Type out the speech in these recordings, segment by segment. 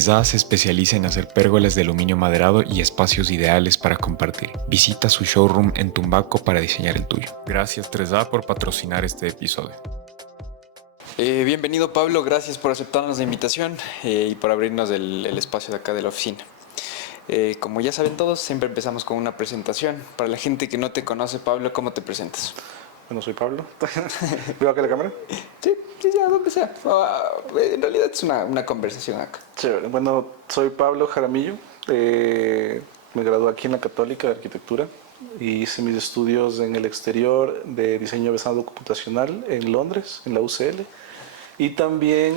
Trezada se especializa en hacer pérgolas de aluminio maderado y espacios ideales para compartir. Visita su showroom en Tumbaco para diseñar el tuyo. Gracias Trezada por patrocinar este episodio. Bienvenido Pablo, gracias por aceptarnos la invitación y por abrirnos el espacio de acá de la oficina. Como ya saben todos, siempre empezamos con una presentación. Para la gente que no te conoce, Pablo, ¿cómo te presentas? Bueno, soy Pablo. ¿Veo acá la cámara? Sí, ya, donde sea. En realidad es una conversación acá. Chévere. Bueno, soy Pablo Jaramillo. Me gradué aquí en la Católica de Arquitectura y hice mis estudios en el exterior de diseño avanzado computacional en Londres, en la UCL. Y también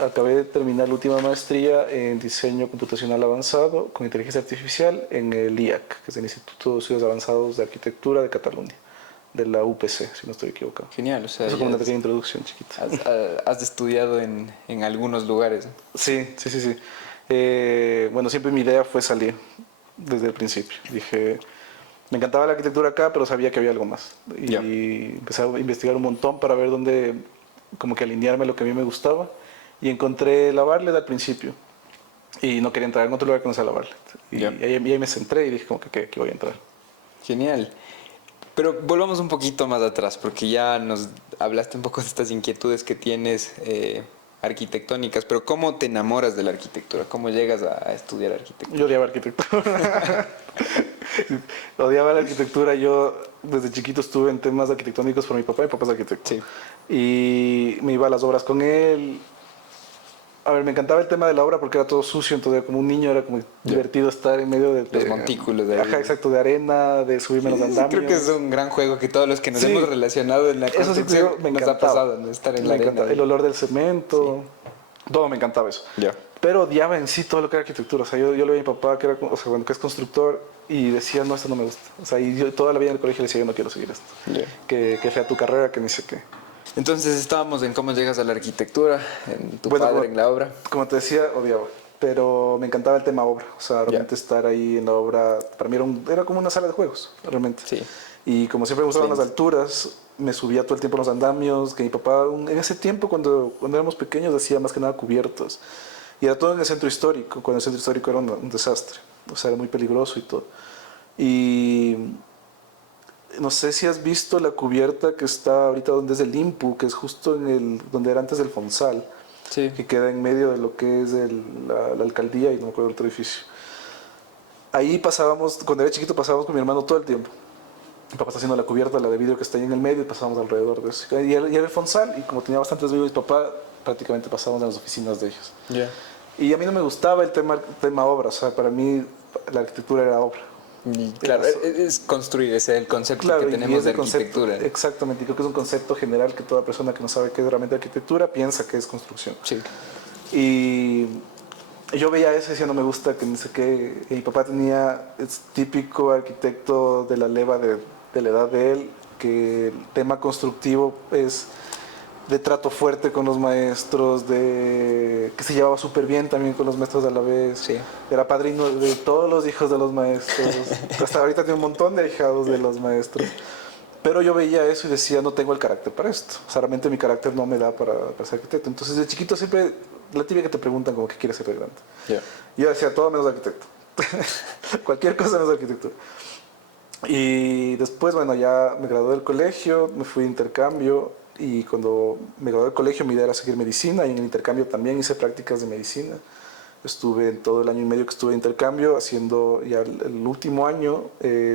acabé de terminar la última maestría en diseño computacional avanzado con inteligencia artificial en el IAC, que es el Instituto de Estudios Avanzados de Arquitectura de Cataluña, de la UPC, si no estoy equivocado. Genial, o sea, eso como una pequeña introducción chiquita. Has estudiado en algunos lugares. Sí. Bueno, siempre mi idea fue salir desde el principio. Dije, me encantaba la arquitectura acá, pero sabía que había algo más. Y empecé a investigar un montón para ver dónde, como que alinearme a lo que a mí me gustaba. Y encontré la Bartlett al principio. Y no quería entrar en otro lugar que no sea la Bartlett. Y ahí me centré y dije, como que aquí voy a entrar. Genial. Pero volvamos un poquito más atrás, porque ya nos hablaste un poco de estas inquietudes que tienes arquitectónicas, pero ¿cómo te enamoras de la arquitectura? ¿Cómo llegas a estudiar arquitectura? Yo odiaba arquitectura. Odiaba la arquitectura. Yo desde chiquito estuve en temas arquitectónicos por mi papá es arquitecto. Sí. Y me iba a las obras con él. A ver, me encantaba el tema de la obra porque era todo sucio, entonces como un niño era como divertido estar en medio de los montículos de arena. Ajá, exacto, de arena, de subirme los andamios. Creo que es un gran juego que todos los que nos hemos relacionado en la construcción eso sí, nos ha pasado, ¿no? Estar en la arena. El olor del cemento, todo me encantaba eso. Pero odiaba en sí todo lo que era arquitectura. O sea, yo le veía a mi papá que era, o sea, bueno, que es constructor y decía, no, esto no me gusta. O sea, y yo toda la vida en el colegio decía, yo no quiero seguir esto. Que fea tu carrera, que ni sé qué. Entonces estábamos en cómo llegas a la arquitectura, en tu padre, en la obra. Como te decía, odiaba, pero me encantaba el tema obra. O sea, realmente estar ahí en la obra, para mí era como una sala de juegos, realmente. Sí. Y como siempre me gustaban las alturas, me subía todo el tiempo en los andamios, que mi papá, en ese tiempo cuando éramos pequeños, hacía más que nada cubiertos. Y era todo en el centro histórico, cuando el centro histórico era un desastre. O sea, era muy peligroso y todo. Y no sé si has visto la cubierta que está ahorita donde es el IMPU, que es justo donde era antes del Fonsal, que queda en medio de lo que es la alcaldía y no me acuerdo el otro edificio. Ahí pasábamos, cuando era chiquito pasábamos con mi hermano todo el tiempo. Mi papá está haciendo la cubierta, la de vidrio que está ahí en el medio, y pasábamos alrededor de eso. Y era el Fonsal, y como tenía bastantes amigos mi papá, prácticamente pasábamos en las oficinas de ellos. Y a mí no me gustaba el tema obra, o sea, para mí la arquitectura era obra. Claro, es construir, ese es el concepto que tenemos de arquitectura. Exactamente, y creo que es un concepto general que toda persona que no sabe qué es realmente arquitectura piensa que es construcción. Sí. Y yo veía eso y decía, no me gusta, que no sé qué. Y mi papá es típico arquitecto de la leva de la edad de él, que el tema constructivo es de trato fuerte con los maestros, que se llevaba súper bien también con los maestros a la vez. Sí. Era padrino de todos los hijos de los maestros. Hasta ahorita tiene un montón de hijados de los maestros. Pero yo veía eso y decía, no tengo el carácter para esto. O sea, realmente mi carácter no me da para ser arquitecto. Entonces, de chiquito siempre, la tibia que te preguntan como que quieres ser de grande. Yo decía, todo menos arquitecto. Cualquier cosa menos arquitectura. Y después, bueno, ya me gradué del colegio, me fui de intercambio. Y cuando me gradué del colegio mi idea era seguir medicina y en el intercambio también hice prácticas de medicina. Estuve en todo el año y medio que estuve de intercambio haciendo ya el último año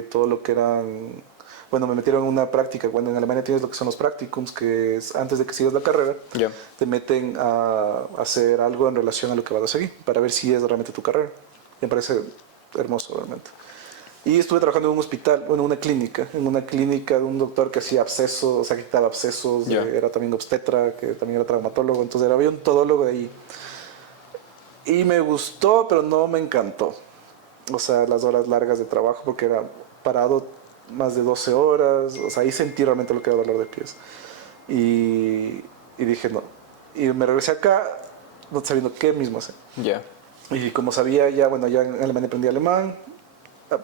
todo lo que eran... Bueno, me metieron en una práctica. Cuando en Alemania tienes lo que son los practicums, que es antes de que sigas la carrera, te meten a hacer algo en relación a lo que vas a seguir para ver si es realmente tu carrera. Me parece hermoso realmente. Y estuve trabajando en un hospital, bueno, en una clínica de un doctor que hacía abscesos, o sea, quitaba abscesos, era también obstetra, que también era traumatólogo, entonces había un todólogo de ahí. Y me gustó, pero no me encantó. O sea, las horas largas de trabajo, porque era parado más de 12 horas, o sea, ahí sentí realmente lo que era dolor de pies. Y dije, no. Y me regresé acá, no sabiendo qué mismo hacer. Y como sabía ya, bueno, ya en Alemania aprendí alemán,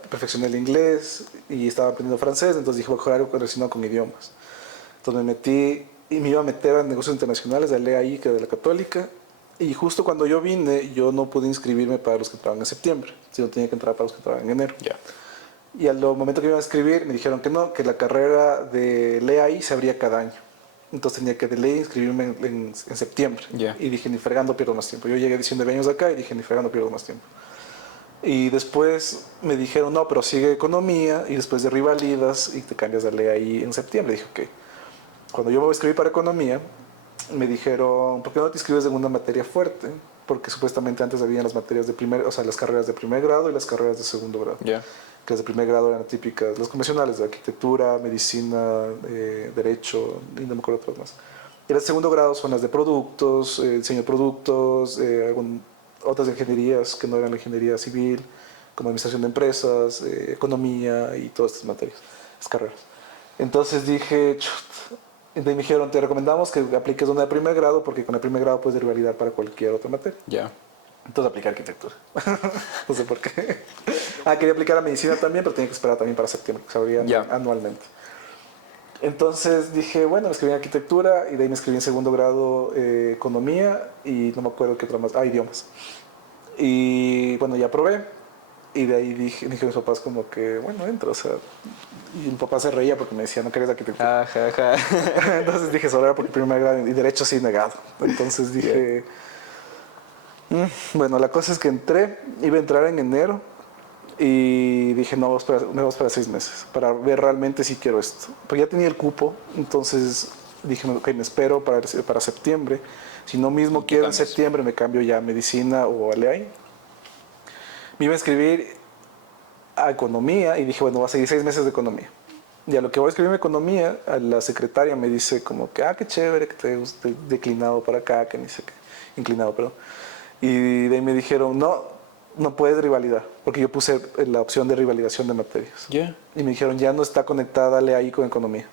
perfeccioné el inglés y estaba aprendiendo francés, entonces dije, voy a coger algo relacionado con idiomas. Entonces me metí y me iba a meter a negocios internacionales de la EAI, que de la Católica, Y justo cuando yo vine, yo no pude inscribirme para los que entraban en septiembre, sino tenía que entrar para los que entraban en enero. Ya. Y al momento que iba a escribir, me dijeron que no, que la carrera de LEAI se abría cada año. Entonces tenía que de ley inscribirme en septiembre. Ya. Y dije, ni fregando pierdo más tiempo. Yo llegué 19 años acá y dije, ni fregando pierdo más tiempo. Y después me dijeron, no, pero sigue economía y después de rivalidas y te cambias de LEAI en septiembre. Dije, ok. Cuando yo me voy a escribir para economía, me dijeron, ¿por qué no te inscribes en una materia fuerte? Porque supuestamente antes había las materias de primer, o sea, las carreras de primer grado y las carreras de segundo grado. Ya. Que las de primer grado eran típicas, las convencionales de arquitectura, medicina, derecho y no me acuerdo otras más. Y las de segundo grado son las de productos, diseño de productos, otras ingenierías que no eran la ingeniería civil, como administración de empresas, economía y todas estas materias, estas carreras. Entonces dije, chut. Y me dijeron, te recomendamos que apliques una de primer grado porque con el primer grado puedes revalidar para cualquier otra materia. Ya. Entonces apliqué arquitectura. No sé por qué. Quería aplicar a medicina también, pero tenía que esperar también para septiembre, que se abría anualmente. Entonces dije, bueno, me escribí en arquitectura y de ahí me escribí en segundo grado economía y no me acuerdo qué otra más. Idiomas. Y bueno, ya probé. Y de ahí dije a mis papás como que, bueno, entro, o sea. Y mi papá se reía porque me decía, no querés arquitectura. Ajá. Entonces dije, solo era porque primer grado y derecho sí negado. Entonces dije, bueno, la cosa es que entré, iba a entrar en enero y dije, no, me voy a esperar 6 meses para ver realmente si quiero esto. Pero ya tenía el cupo, entonces dije, ok, me espero para septiembre. Si no mismo quiero en septiembre, me cambio ya a medicina o a LEAI. Me iba a inscribir a economía y dije, bueno, voy a seguir 6 meses de economía. Y a lo que voy a escribir en economía, a la secretaria me dice como que, qué chévere que te guste declinado para acá, que ni sé qué, inclinado, perdón. Y de ahí me dijeron, no puedes rivalidar, porque yo puse la opción de rivalidación de materias. Yeah. Y me dijeron, ya no está conectada LEAI con economía.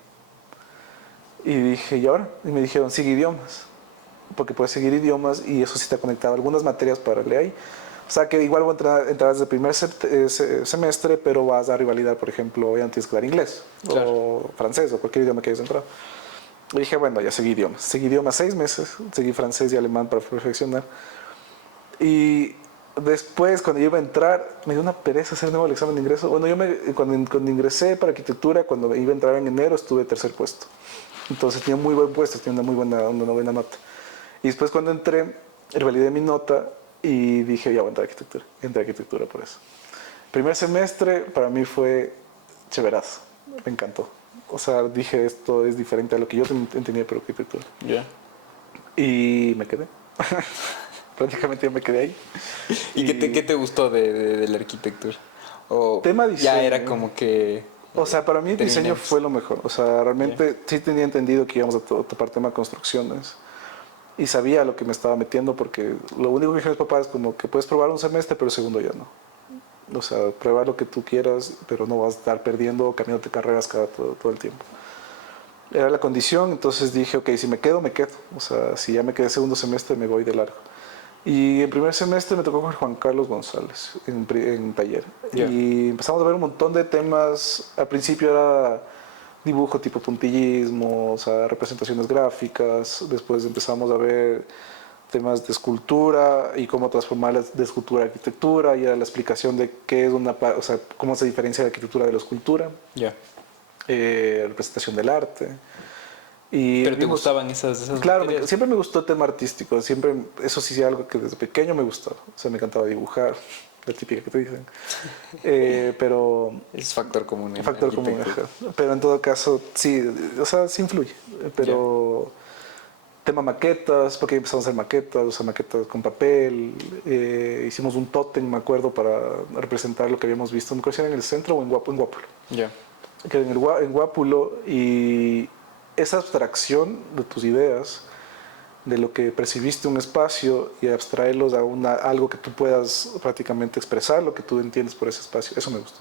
Y dije, ¿y ahora? Y me dijeron, sigue idiomas, porque puedes seguir idiomas y eso sí está conectado a algunas materias para LEAI. O sea que igual voy a entrar desde el primer semestre, pero vas a rivalidar, por ejemplo, ya no tienes que dar inglés, claro, o francés, o cualquier idioma que hayas entrado. Y dije, bueno, ya seguí idiomas. Seguí idiomas 6 meses, seguí francés y alemán para perfeccionar. Y después, cuando yo iba a entrar, me dio una pereza hacer nuevo el examen de ingreso. Bueno, cuando ingresé para arquitectura, cuando iba a entrar en enero, estuve tercer puesto. Entonces tenía muy buen puesto, tenía una buena nota. Y después cuando entré, revalidé mi nota y dije, ya voy a entrar a arquitectura. Entré a arquitectura por eso. Primer semestre para mí fue chéverazo, me encantó. O sea, dije, esto es diferente a lo que yo entendía por arquitectura. Yeah. Y me quedé. Prácticamente yo me quedé ahí. ¿Y qué te gustó de la arquitectura? ¿O tema diseño. Ya era como que... O sea, para mí el diseño fue lo mejor. O sea, realmente sí tenía entendido que íbamos a topar tema de construcciones. Y sabía lo que me estaba metiendo porque lo único que dijeron mis papás es como que puedes probar un semestre, pero el segundo ya no. O sea, prueba lo que tú quieras, pero no vas a estar perdiendo, cambiándote carreras todo el tiempo. Era la condición, entonces dije, ok, si me quedo, me quedo. O sea, si ya me quedé segundo semestre, me voy de largo. Y en primer semestre me tocó con Juan Carlos González en taller. Yeah. Y empezamos a ver un montón de temas. Al principio era dibujo tipo puntillismo, o sea, representaciones gráficas. Después empezamos a ver temas de escultura y cómo transformar de escultura a arquitectura. Y era la explicación de qué es o sea, cómo se diferencia la arquitectura de la escultura. Yeah. Representación del arte. Y ¿Pero te gustaban esas Claro, materias? Siempre me gustó el tema artístico, siempre, eso sí es algo que desde pequeño me gustaba, o sea, me encantaba dibujar, la típica que te dicen, pero... Es factor común. Factor común, pero en todo caso, sí, o sea, sí influye, pero... Yeah. Tema maquetas, porque empezamos a hacer maquetas, o sea, maquetas con papel, hicimos un tótem, me acuerdo, para representar lo que habíamos visto, no creo si era en el centro o en Guápulo. Ya. Que en Guápulo, y esa abstracción de tus ideas, de lo que percibiste un espacio y abstraerlos a algo que tú puedas prácticamente expresar, lo que tú entiendes por ese espacio, eso me gustó.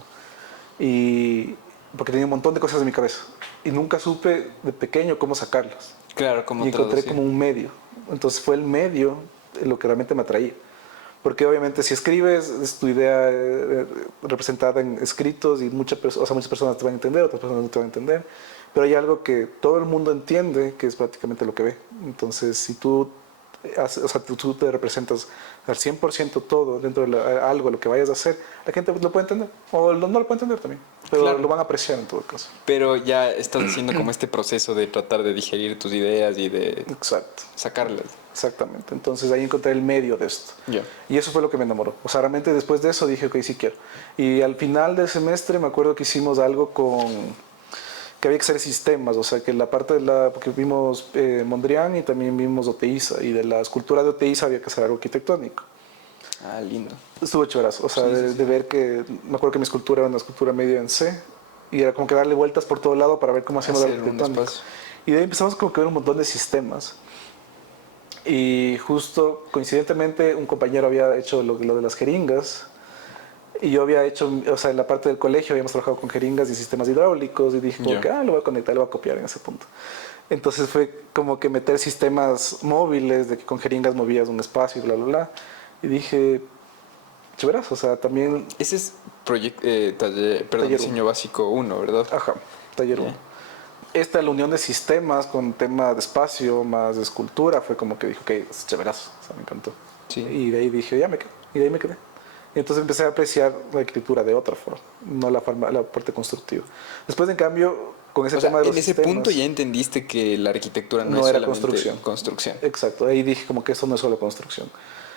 Y porque tenía un montón de cosas en mi cabeza y nunca supe de pequeño cómo sacarlas. Claro, cómo y encontré como un medio. Entonces fue el medio lo que realmente me atraía. Porque obviamente si escribes, es tu idea representada en escritos y muchas personas te van a entender, otras personas no te van a entender. Pero hay algo que todo el mundo entiende, que es prácticamente lo que ve. Entonces, si tú o sea, tú te representas al 100% todo dentro de algo, lo que vayas a hacer, la gente lo puede entender, o no lo puede entender también, pero Claro. lo van a apreciar en todo caso. Pero ya estás haciendo como este proceso de tratar de digerir tus ideas y de Exacto. sacarlas. Exactamente, entonces ahí encontré el medio de esto. Ya. Y eso fue lo que me enamoró. O sea, realmente después de eso dije, ok, sí quiero. Y al final del semestre me acuerdo que hicimos algo que había que hacer sistemas, o sea, que la parte porque vimos Mondrian y también vimos Oteiza, y de la escultura de Oteiza había que hacer algo arquitectónico. Ah, lindo. Estuvo chéverazo, o sea, Sí, sí, sí. de ver que, me acuerdo que mi escultura era una escultura medio en C, y era como que darle vueltas por todo lado para ver cómo hacíamos el Hacer un arquitectónico. espacio. Y de ahí empezamos como que a ver un montón de sistemas. Y justo coincidentemente un compañero había hecho lo de las jeringas y yo había hecho, o sea, en la parte del colegio habíamos trabajado con jeringas y sistemas hidráulicos y dije como Ya. que, lo voy a conectar, lo voy a copiar en ese punto. Entonces fue como que meter sistemas móviles de que con jeringas movías un espacio y bla, bla, bla. Y dije, chéveras, o sea, también, Ese es Taller diseño básico 1, ¿verdad? ajá, taller 1. Ya. Esta la unión de sistemas con tema de espacio más de escultura fue como que dije, ok, es chéverazo, o sea, me encantó. Sí. Y de ahí dije, ya me quedé, y de ahí me quedé. Y entonces empecé a apreciar la arquitectura de otra forma, no la parte constructiva. Después, en cambio, con ese O sea, tema de los en ese sistemas, punto ya entendiste que la arquitectura no no es era solamente construcción. construcción. Exacto, ahí dije como que eso no es solo construcción.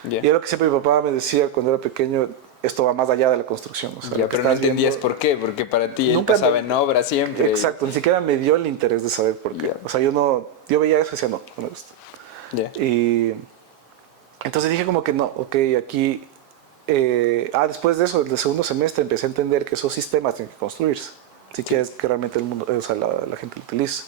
Ya. Y era lo que siempre mi papá me decía cuando era pequeño, esto va más allá de la construcción. O sea, Ya, lo que pero no estás entendías viendo- por qué, porque para ti él Nunca pasaba me- en obra siempre. Exacto, ni siquiera me dio el interés de saber por qué. Ya. O sea, yo veía eso y decía, no, no me gusta. Ya. Y entonces dije como que no, ok, aquí... después de eso, del segundo semestre, empecé a entender que esos sistemas tienen que construirse. Si quieres que realmente el mundo, o sea, la gente lo utilice.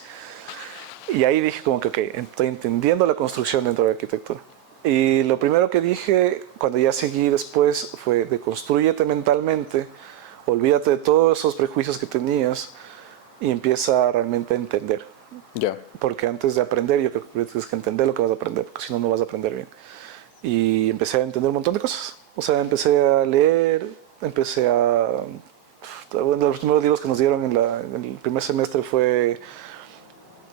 Y ahí dije como que, ok, estoy entendiendo la construcción dentro de la arquitectura. Y lo primero que dije, cuando ya seguí después, fue deconstrúyete mentalmente, olvídate de todos esos prejuicios que tenías y empieza realmente a entender. Ya. Porque antes de aprender, yo creo que tienes que entender lo que vas a aprender, porque si no, no vas a aprender bien. Y empecé a entender un montón de cosas. O sea, empecé a leer, empecé a... Uno de los primeros libros que nos dieron en el primer semestre fue...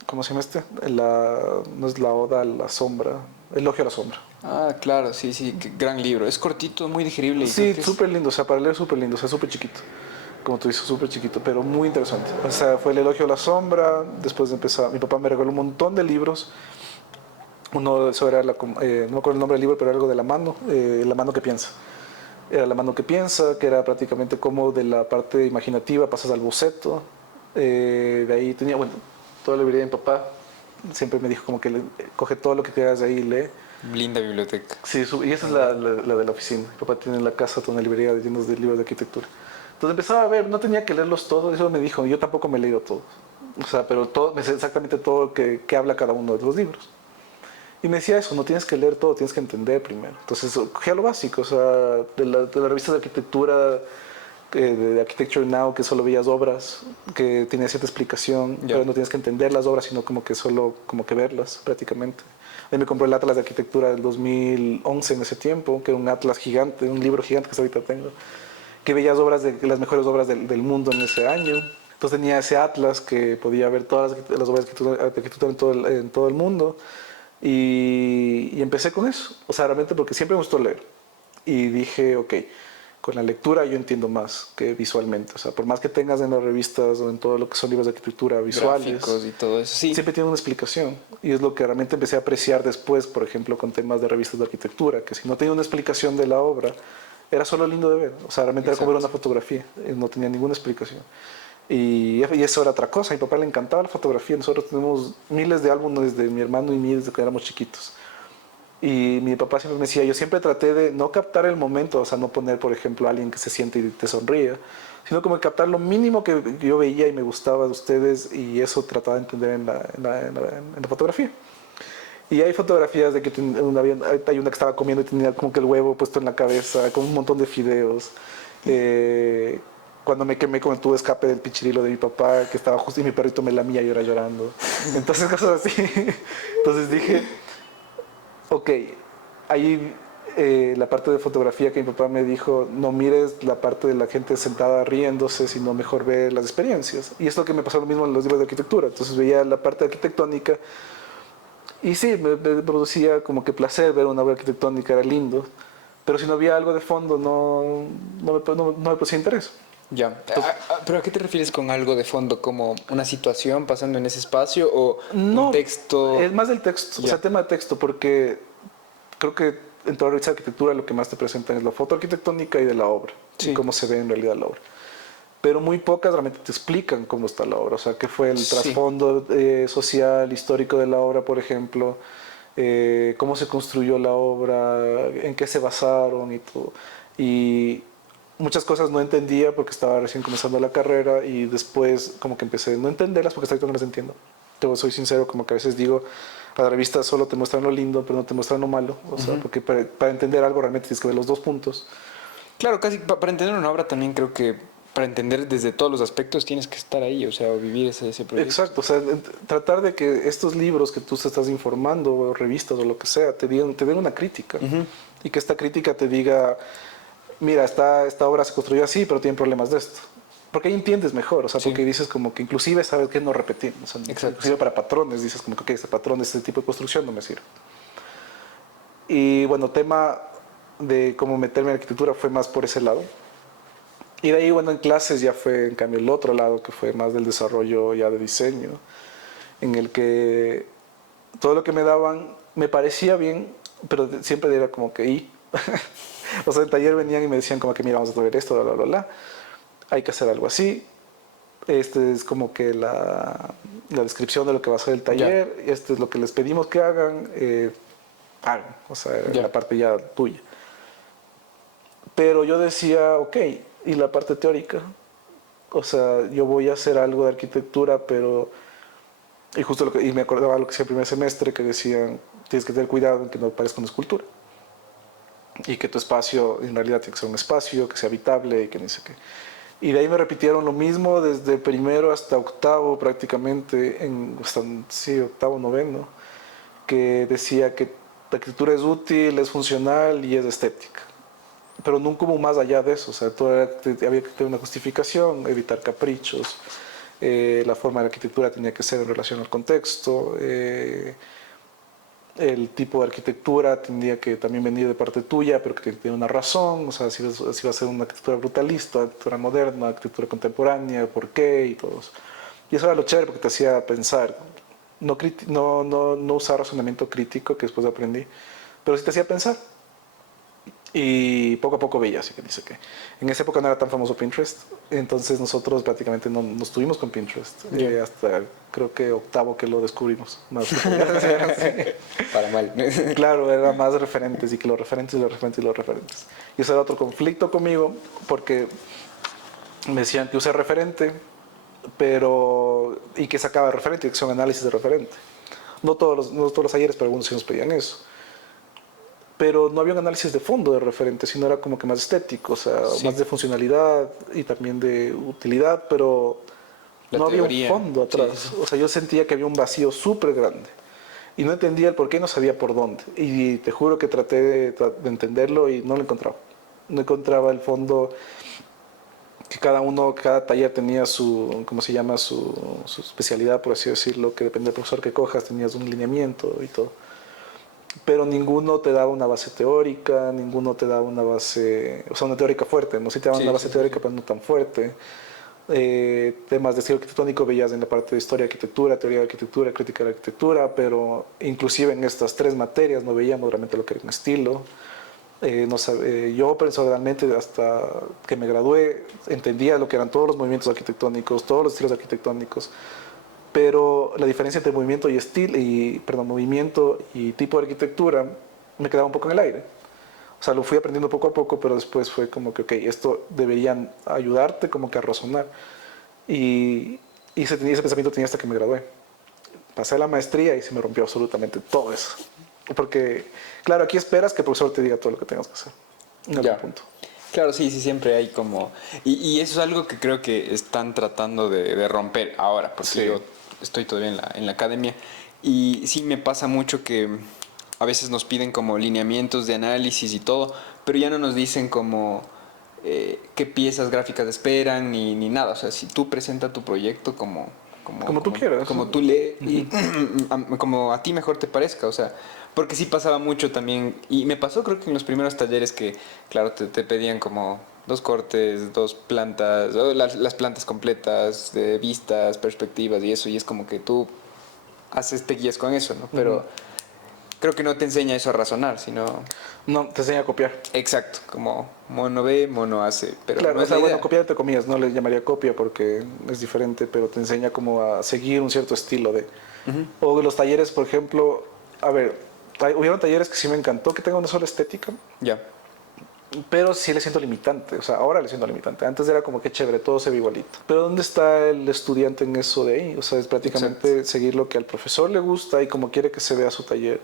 ¿Cómo se llama este? No es la Oda a la Sombra, Elogio a la Sombra. Ah, claro, sí, sí, gran libro. Es cortito, muy digerible. Y Sí, creo que es- súper lindo, o sea, para leer súper lindo, o sea, súper chiquito. Como tú dices, súper chiquito, pero muy interesante. O sea, fue El Elogio a la Sombra, después de empezar, mi papá me regaló un montón de libros. Uno, eso era, no me acuerdo el nombre del libro, pero era algo de la mano que piensa. Era La mano que piensa, que era prácticamente como de la parte imaginativa pasas al boceto. De ahí tenía, bueno, toda la librería de mi papá. Siempre me dijo como que coge todo lo que quieras de ahí y lee. linda biblioteca. Sí, y esa es la de la oficina. Mi papá tiene en la casa toda una librería llena de libros de arquitectura. Entonces empezaba a ver, no tenía que leerlos todos, eso me dijo, yo tampoco me he leído todos. O sea, pero me sé exactamente todo lo que habla cada uno de los libros. Y me decía eso, no tienes que leer todo, tienes que entender primero. Entonces, cogía lo básico, o sea, de la revista de arquitectura, de Architecture Now, que solo veías obras, que tenía cierta explicación, Ya. pero no tienes que entender las obras, sino como que solo como que verlas prácticamente. Ahí me compré el Atlas de Arquitectura del 2011 en ese tiempo, que era un atlas gigante, un libro gigante que hasta ahorita tengo, que veías obras de las mejores obras del mundo en ese año. Entonces tenía ese atlas que podía ver todas las obras de arquitectura en todo el mundo. Y empecé con eso, o sea, realmente porque siempre me gustó leer. Y dije, ok, con la lectura yo entiendo más que visualmente. O sea, por más que tengas en las revistas o en todo lo que son libros de arquitectura visuales, Gráficos y todo eso. Sí. siempre tiene una explicación. Y es lo que realmente empecé a apreciar después, por ejemplo, con temas de revistas de arquitectura, que si no tenía una explicación de la obra, era solo lindo de ver. O sea, realmente era como ver una fotografía, no tenía ninguna explicación. Y eso era otra cosa. A mi papá le encantaba la fotografía. Nosotros tenemos miles de álbumes de mi hermano y mí desde que éramos chiquitos. Y mi papá siempre me decía, yo siempre traté de no captar el momento, o sea, no poner, por ejemplo, a alguien que se siente y te sonríe, sino como captar lo mínimo que yo veía y me gustaba de ustedes, y eso trataba de entender en la fotografía. Y hay fotografías de que hay una que estaba comiendo y tenía como que el huevo puesto en la cabeza, con un montón de fideos. Cuando me quemé con el tubo de escape del pichirilo de mi papá, que estaba justo y mi perrito me lamía y yo era llorando. Entonces, cosas así. Entonces dije, ok, ahí la parte de fotografía que mi papá me dijo, no mires la parte de la gente sentada riéndose, sino mejor ver las experiencias. Y es lo que me pasó lo mismo en los libros de arquitectura. Entonces veía la parte arquitectónica Y sí, me producía como que placer ver una obra arquitectónica, era lindo, pero si no había algo de fondo no me producía interés. Ya. ¿Pero a qué te refieres con algo de fondo? ¿Como una situación pasando en ese espacio o un No, texto? es más del texto, o Ya. sea, tema de texto, porque creo que en toda revista de arquitectura lo que más te presentan es la foto arquitectónica y de la obra, y Sí. cómo se ve en realidad la obra. Pero muy pocas realmente te explican cómo está la obra, o sea, qué fue el Sí. trasfondo social, histórico de la obra, por ejemplo, cómo se construyó la obra, en qué se basaron y todo. Y muchas cosas no entendía porque estaba recién comenzando la carrera y después como que empecé a no entenderlas porque hasta ahorita no las entiendo. Te soy sincero, como que a veces digo, a la revista solo te muestran lo lindo, pero no te muestran lo malo. O sea, porque para entender algo realmente tienes que ver los dos puntos. Claro, casi para entender una obra también creo que para entender desde todos los aspectos tienes que estar ahí, o sea, o vivir ese proyecto. Exacto, o sea, tratar de que estos libros que tú te estás informando, o revistas o lo que sea, te den una crítica. Y que esta crítica te diga, mira, esta obra se construyó así, pero tiene problemas de esto. Porque ahí entiendes mejor, o sea, Sí. porque dices como que inclusive sabes que no repetir. O sea, Exacto. inclusive para patrones dices como que okay, este patrón, este tipo de construcción no me sirve. Y bueno, tema de cómo meterme en arquitectura fue más por ese lado. Y de ahí, bueno, en clases ya fue, en cambio, el otro lado, que fue más del desarrollo ya de diseño, en el que todo lo que me daban me parecía bien, pero siempre era como que, ¿y? O sea, en taller venían y me decían como que, mira, vamos a ver esto, bla, bla, bla, bla. Hay que hacer algo así. Este es como que la descripción de lo que va a ser el taller. Esto es lo que les pedimos que hagan. Hagan. O sea, Ya. la parte ya tuya. Pero yo decía, ok, ¿y la parte teórica? O sea, yo voy a hacer algo de arquitectura, pero... Y justo y me acordaba lo que decía el primer semestre, que decían, tienes que tener cuidado en que no parezca una escultura. Y que tu espacio en realidad tiene que ser un espacio, que sea habitable y que ni sé qué. Y de ahí me repitieron lo mismo desde primero hasta octavo prácticamente, hasta sí, octavo, noveno, que decía que la arquitectura es útil, es funcional y es estética. Pero nunca hubo más allá de eso, o sea, había que tener una justificación, evitar caprichos, la forma de la arquitectura tenía que ser en relación al contexto, el tipo de arquitectura tendría que también venir de parte tuya, pero que tiene una razón, o sea, si va a ser una arquitectura brutalista, arquitectura moderna, arquitectura contemporánea, por qué y todo eso. Y eso era lo chévere porque te hacía pensar, no usar razonamiento crítico, que después aprendí, pero sí te hacía pensar. Y poco a poco veía, así que dice que en esa época no era tan famoso Pinterest, entonces nosotros prácticamente no nos tuvimos con Pinterest, hasta creo que octavo que lo descubrimos. Más Para mal. claro, era más referentes y que los referentes y los referentes y los referentes. Y eso era otro conflicto conmigo porque me decían que use referente, pero y que sacaba referente, que son análisis de referente. No todos los talleres, pero algunos sí nos pedían eso. Pero no había un análisis de fondo de referente, sino era como que más estético, o sea, Sí. más de funcionalidad y también de utilidad, pero La no teoría. había un fondo atrás. Sí, sí. O sea, yo sentía que había un vacío súper grande y no entendía el por qué, no sabía por dónde. Y te juro que traté de entenderlo y no lo encontraba. No encontraba el fondo, que cada taller tenía su, ¿cómo se llama? Su especialidad, por así decirlo, que depende del profesor que cojas, tenías un lineamiento y todo. Pero ninguno te daba una base teórica, ninguno te daba una base, o sea, una teórica fuerte, ¿no? Sí te daban Sí, una base sí, teórica, sí. pero no tan fuerte. Temas de estilo arquitectónico veías en la parte de historia de arquitectura, teoría de arquitectura, crítica de la arquitectura, pero inclusive en estas tres materias no veíamos realmente lo que era un estilo. Yo personalmente hasta que me gradué entendía lo que eran todos los movimientos arquitectónicos, todos los estilos arquitectónicos, pero la diferencia entre movimiento y movimiento y tipo de arquitectura me quedaba un poco en el aire. O sea, lo fui aprendiendo poco a poco, pero después fue como que, ok, esto deberían ayudarte como que a razonar. Y ese pensamiento tenía hasta que me gradué. Pasé a la maestría y se me rompió absolutamente todo eso. Porque, claro, aquí esperas que el profesor te diga todo lo que tengas que hacer. En algún Ya. punto. Claro, sí, sí, siempre hay como... Y eso es algo que creo que están tratando de romper ahora, porque Sí. yo estoy todavía en la academia y sí me pasa mucho que a veces nos piden como lineamientos de análisis y todo, pero ya no nos dicen como qué piezas gráficas esperan ni nada. O sea, si tú presentas tu proyecto como Como tú quieras. Como tú le... y como a ti mejor te parezca, o sea... Porque sí pasaba mucho también, y me pasó creo que en los primeros talleres que, claro, te pedían como 2 cortes, 2 plantas, o las plantas completas, de vistas, perspectivas y eso, y es como que tú te guías con eso, ¿no? Pero creo que no te enseña eso a razonar, sino... No, te enseña a copiar. Exacto, como mono ve, mono hace, pero Claro, no o es sea, la bueno, idea. copiar entre comillas, no le llamaría copia porque es diferente, pero te enseña como a seguir un cierto estilo de... O de los talleres, por ejemplo, a ver, hubieron talleres que sí me encantó que tengan una sola estética, Ya, pero sí le siento limitante, o sea, ahora le siento limitante. Antes era como que chévere, todo se ve igualito. Pero ¿dónde está el estudiante en eso de ahí? O sea, es prácticamente seguir lo que al profesor le gusta y como quiere que se vea su taller,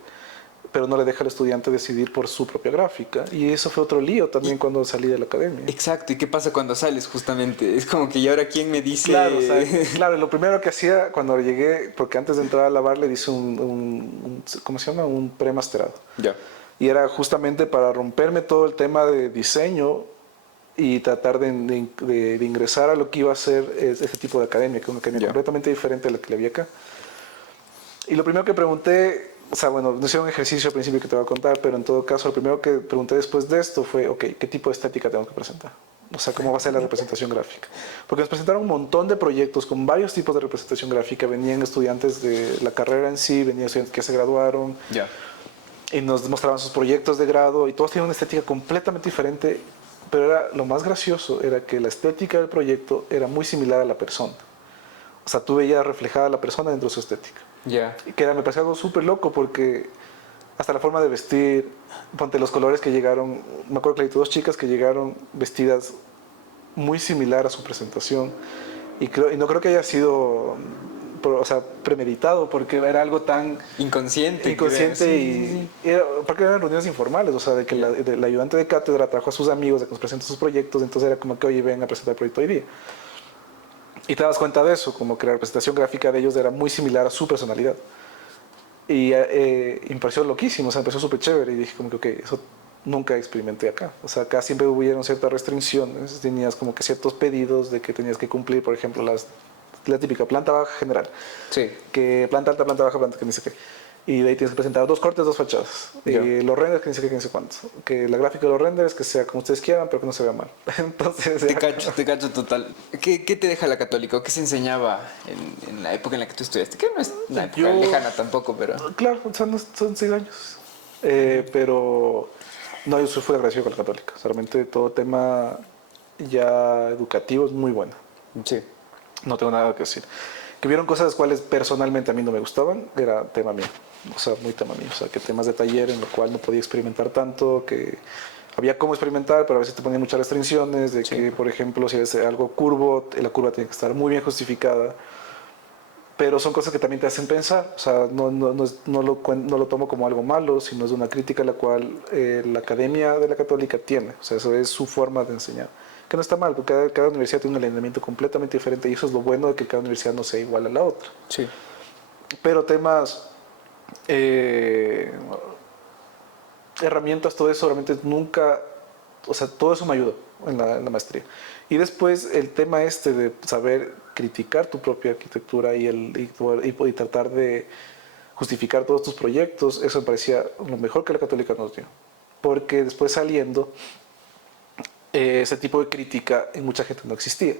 pero no le deja al estudiante decidir por su propia gráfica. Y eso fue otro lío también cuando salí de la academia. exacto, ¿y qué pasa cuando sales justamente? Es como que, ¿y ahora quién me dice...? Claro, o sea, claro, lo primero que hacía cuando llegué, porque antes de entrar a la bar le hice ¿cómo se llama? Un premasterado. Ya, Y era justamente para romperme todo el tema de diseño y tratar de ingresar a lo que iba a ser este tipo de academia, que es una academia Ya. completamente diferente a la que le había acá. Y lo primero que pregunté, o sea, bueno, no hice un ejercicio al principio que te voy a contar, pero en todo caso, lo primero que pregunté después de esto fue, ok, ¿qué tipo de estética tengo que presentar? O sea, ¿cómo va a ser la representación gráfica? Porque nos presentaron un montón de proyectos con varios tipos de representación gráfica. Venían estudiantes de la carrera en sí, venían estudiantes que se graduaron, ya. y nos mostraban sus proyectos de grado y todos tenían una estética completamente diferente, pero era, lo más gracioso era que la estética del proyecto era muy similar a la persona. O sea, tú veías reflejada la persona dentro de su estética. Ya. Y que era, me parecía algo súper loco porque hasta la forma de vestir, ponte los colores que llegaron, me acuerdo que hay 2 chicas que llegaron vestidas muy similar a su presentación y no creo que haya sido o sea, premeditado porque era algo tan Inconsciente. inconsciente Sí. porque eran reuniones informales, o sea, de que el ayudante de cátedra trajo a sus amigos de que nos presenten sus proyectos, entonces era como que, oye, ven a presentar el proyecto hoy día. Y te das cuenta de eso, como que la representación gráfica de ellos era muy similar a su personalidad. Y me pareció loquísimo, o sea, me pareció súper chévere y dije como que, ok, eso nunca experimenté acá. O sea, acá siempre hubieron ciertas restricciones, tenías como que ciertos pedidos de que tenías que cumplir, por ejemplo, la típica planta baja general. Sí. Que planta alta, planta baja, planta que ni sé qué. Y de ahí tienes que presentar 2 cortes, 2 fachadas. Los renders que ni sé qué, que ni sé cuánto. Que la gráfica de los renders que sea como ustedes quieran, pero que no se vea mal. Entonces... Te cacho total. ¿Qué te deja la católica? ¿O qué se enseñaba en la época en la que tú estudiaste? Que no es una época lejana tampoco, pero... Claro, son 6 años. Pero... No, yo fui agradecido con la católica. Realmente todo tema ya educativo es muy bueno. Sí. No tengo nada que decir. Que vieron cosas las cuales personalmente a mí no me gustaban, era tema mío. O sea, muy tema mío. O sea, que temas de taller en lo cual no podía experimentar tanto, que había cómo experimentar, pero a veces te ponían muchas restricciones, de que, por ejemplo, si es algo curvo, la curva tiene que estar muy bien justificada. Pero son cosas que también te hacen pensar. O sea, no lo tomo como algo malo, sino es una crítica a la cual la Academia de la Católica tiene. O sea, eso es su forma de enseñar. Que no está mal, porque cada universidad tiene un alineamiento completamente diferente y eso es lo bueno de que cada universidad no sea igual a la otra. Sí. Pero temas, herramientas, todo eso realmente nunca, o sea, todo eso me ayudó en la maestría. Y después el tema este de saber criticar tu propia arquitectura y tratar de justificar todos tus proyectos, eso me parecía lo mejor que la Católica nos dio. Porque después saliendo, ese tipo de crítica en mucha gente no existía.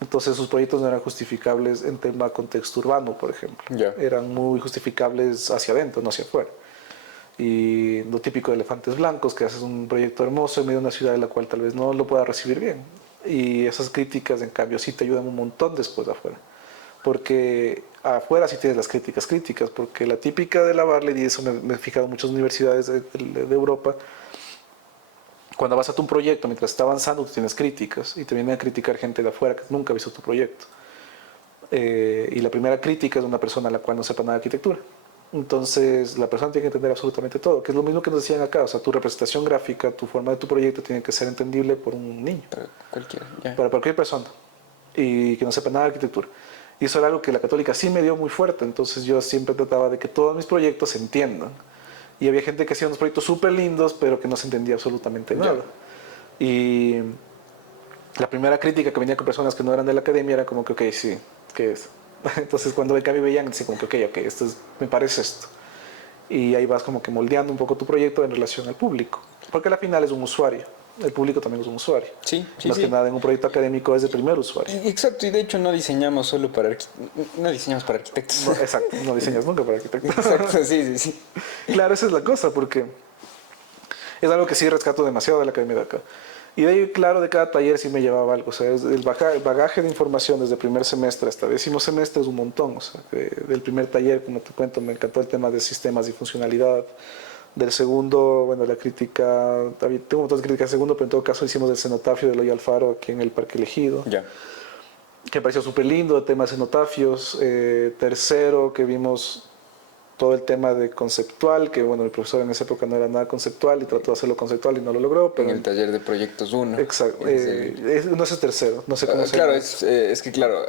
Entonces sus proyectos no eran justificables en tema contexto urbano, por ejemplo. Ya. Eran muy justificables hacia adentro, no hacia afuera. Y lo típico de elefantes blancos, que haces un proyecto hermoso en medio de una ciudad en la cual tal vez no lo pueda recibir bien. Y esas críticas, en cambio, sí te ayudan un montón después de afuera. Porque afuera sí tienes las críticas, porque la típica de la Barley, y eso me he fijado en muchas universidades de Europa, cuando vas a tu proyecto, mientras está avanzando, tú tienes críticas y te vienen a criticar gente de afuera que nunca ha visto tu proyecto. Y la primera crítica es de una persona a la cual no sepa nada de arquitectura. Entonces, la persona tiene que entender absolutamente todo, que es lo mismo que nos decían acá. O sea, tu representación gráfica, tu forma de tu proyecto tiene que ser entendible por un niño. Para cualquiera. Ya. Para cualquier persona. Y que no sepa nada de arquitectura. Y eso era algo que la Católica sí me dio muy fuerte. Entonces, yo siempre trataba de que todos mis proyectos se entiendan. Y había gente que hacía unos proyectos súper lindos, pero que no se entendía absolutamente nada. Y la primera crítica que venía con personas que no eran de la academia era como que, ok, sí, ¿qué es? Entonces cuando en cambio veían, decían como que, ok, esto es, me parece esto. Y ahí vas como que moldeando un poco tu proyecto en relación al público. Porque al final es un usuario. El público también es un usuario. Sí, sí, Más sí. que nada en un proyecto académico es el primer usuario. Exacto, y de hecho no diseñamos solo para no diseñamos para arquitectos. No, exacto, no diseñas nunca para arquitectos. Exacto, sí, sí, sí. Claro, esa es la cosa, porque es algo que sí rescato demasiado de la academia de acá. Y de ahí, claro, de cada taller sí me llevaba algo. O sea, el bagaje de información desde primer semestre hasta décimo semestre es un montón. O sea, del primer taller, como te cuento, me encantó el tema de sistemas y funcionalidad. Del segundo, bueno, la crítica, tengo otras críticas del segundo, pero en todo caso hicimos el cenotafio de Eloy Alfaro aquí en el Parque Elegido, Ya. que me pareció súper lindo, el tema de cenotafios. Tercero, que vimos todo el tema de conceptual, que bueno, el profesor en esa época no era nada conceptual y trató de hacerlo conceptual y no lo logró. Pero En el taller de proyectos 1. exacto, no es el tercero, no sé cómo se Claro, llama. es que claro,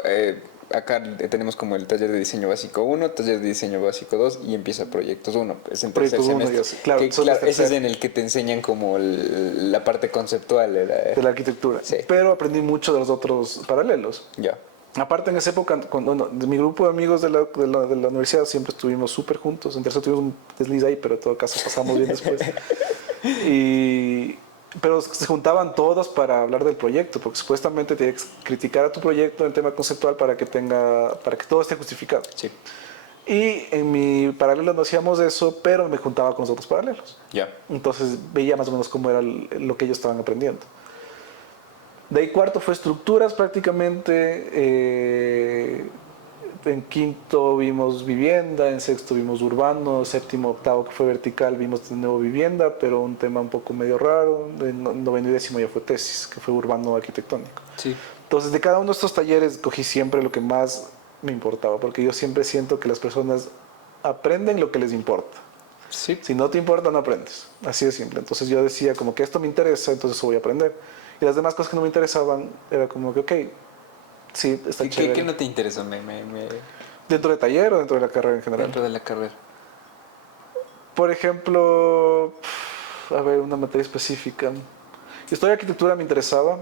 acá tenemos como el taller de diseño básico 1, taller de diseño básico 2 y empieza proyectos 1. Es en tercer Proyectos uno, semestre. claro, Que, son claro, los ese es terceros. en el que te enseñan como la parte conceptual. De la arquitectura. Sí. Pero aprendí mucho de los otros paralelos. Ya. Aparte, en esa época, de mi grupo de amigos de la universidad siempre estuvimos súper juntos. En tercero tuvimos un desliz ahí, pero en todo caso pasamos bien después. Pero se juntaban todos para hablar del proyecto, porque supuestamente tienes que criticar a tu proyecto en el tema conceptual para que todo esté justificado. Sí. Y en mi paralelo no hacíamos eso, pero me juntaba con los otros paralelos. Ya. Entonces veía más o menos cómo era lo que ellos estaban aprendiendo. De ahí cuarto fue estructuras prácticamente. En quinto vimos vivienda, en sexto vimos urbano, séptimo, octavo que fue vertical vimos de nuevo vivienda, pero un tema un poco medio raro. En noveno y décimo ya fue tesis, que fue urbano arquitectónico. Sí. Entonces de cada uno de estos talleres cogí siempre lo que más me importaba, porque yo siempre siento que las personas aprenden lo que les importa. Sí. Si no te importa, no aprendes. Así de simple. Entonces yo decía como que esto me interesa, entonces eso voy a aprender. Y las demás cosas que no me interesaban era como que, ok, sí, está chévere. ¿Qué no te interesa? ¿Dentro de taller o dentro de la carrera en general? Dentro de la carrera. Por ejemplo, a ver, una materia específica. Historia de arquitectura me interesaba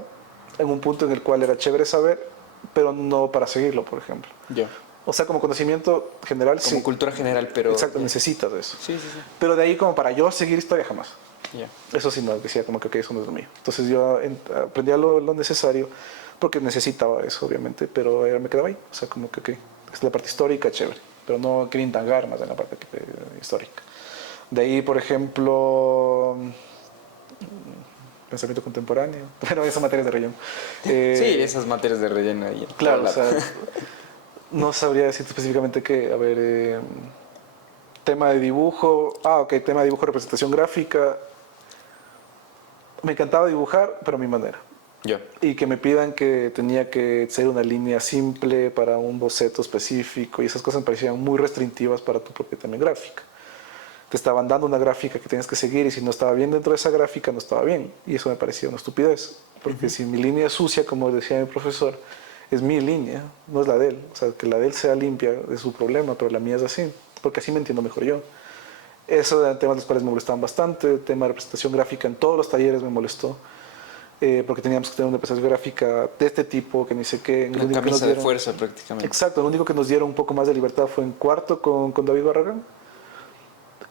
en un punto en el cual era chévere saber, pero no para seguirlo, por ejemplo. Ya. O sea, como conocimiento general, Como sí. cultura general, pero... Exacto, necesitas eso. Sí, sí, sí. Pero de ahí como para yo seguir historia, jamás. Ya. Eso sí, no, decía como que ok, eso no es lo mío. Entonces yo aprendía lo necesario porque necesitaba eso, obviamente, pero me quedaba ahí. O sea, como que ok, es la parte histórica, chévere, pero no quería indagar más en la parte histórica. De ahí, por ejemplo, pensamiento contemporáneo. Bueno, esas materias de relleno. Sí, esas materias de relleno ahí. Claro, o sea, no sabría decirte específicamente qué. A ver, tema de dibujo. Ok, tema de dibujo, representación gráfica. Me encantaba dibujar, pero a mi manera. Ya. Y que me pidan que tenía que ser una línea simple para un boceto específico. Y esas cosas me parecían muy restrictivas para tu propia también gráfica. Te estaban dando una gráfica que tienes que seguir y si no estaba bien dentro de esa gráfica, no estaba bien. Y eso me parecía una estupidez. Porque si mi línea es sucia, como decía mi profesor, es mi línea, no es la de él. O sea, que la de él sea limpia es su problema, pero la mía es así. Porque así me entiendo mejor yo. Eso eran temas los cuales me molestaban bastante. El tema de representación gráfica en todos los talleres me molestó. Porque teníamos que tener una representación gráfica de este tipo, que ni sé qué. Una camisa de fuerza prácticamente. Exacto, lo único que nos dieron un poco más de libertad fue en cuarto con David Barragán.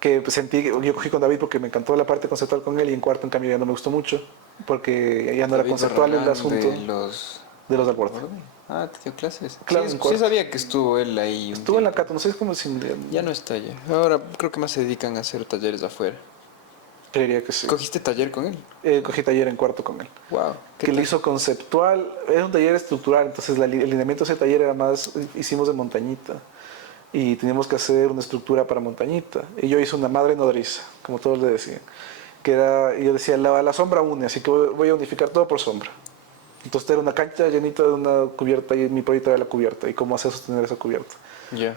Que sentí, yo cogí con David porque me encantó la parte conceptual con él y en cuarto en cambio ya no me gustó mucho porque ya no era David conceptual el Barragán asunto de los del Porto. Ah, te dio clases. Claro, Sí, en sí cuarto. sabía que estuvo él ahí. Estuvo en la Cato, no sé cómo si Ya no está ya. Ahora creo que más se dedican a hacer talleres afuera. creería que sí. ¿Cogiste taller con él? Cogí taller en cuarto con él. Wow. Que le hizo conceptual, era un taller estructural, entonces el lineamiento de ese taller era más, hicimos de montañita y teníamos que hacer una estructura para montañita. Y yo hice una madre nodriza, como todos le decían, que era, yo decía, la sombra une, así que voy a unificar todo por sombra. Entonces era una cancha llenita de una cubierta y mi proyecto era la cubierta y cómo hacer sostener esa cubierta. Ya.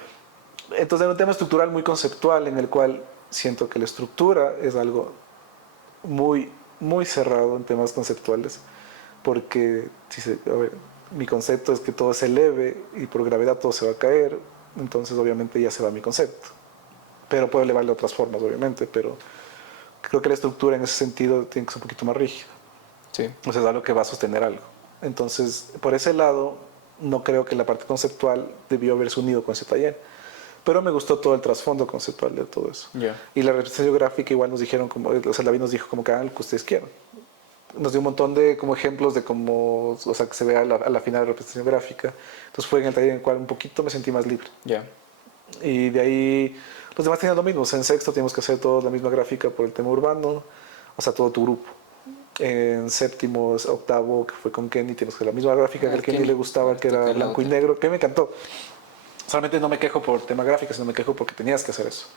Entonces era un tema estructural muy conceptual en el cual siento que la estructura es algo muy, muy cerrado en temas conceptuales, porque a ver, mi concepto es que todo se eleve y por gravedad todo se va a caer, entonces obviamente ya se va mi concepto. Pero puedo elevarle de otras formas, obviamente, pero creo que la estructura en ese sentido tiene que ser un poquito más rígida. Sí. O sea, es algo que va a sostener algo. Entonces, por ese lado, no creo que la parte conceptual debió haberse unido con ese taller. Pero me gustó todo el trasfondo conceptual de todo eso. Ya. Y la representación gráfica igual nos dijeron, como, o sea, David nos dijo como que hagan lo que ustedes quieran. Nos dio un montón de como ejemplos de cómo, o sea, que se vea a la final de representación gráfica. Entonces fue en el taller en el cual un poquito me sentí más libre. Ya. Y de ahí los demás tenían lo mismo. O sea, en sexto teníamos que hacer toda la misma gráfica por el tema urbano, o sea, todo tu grupo. En séptimo, octavo, que fue con Kenny, tienes que hacer la misma gráfica que al Kenny le gustaba, que era blanco y negro, que me encantó. Solamente no me quejo por tema gráfico, sino me quejo porque tenías que hacer eso.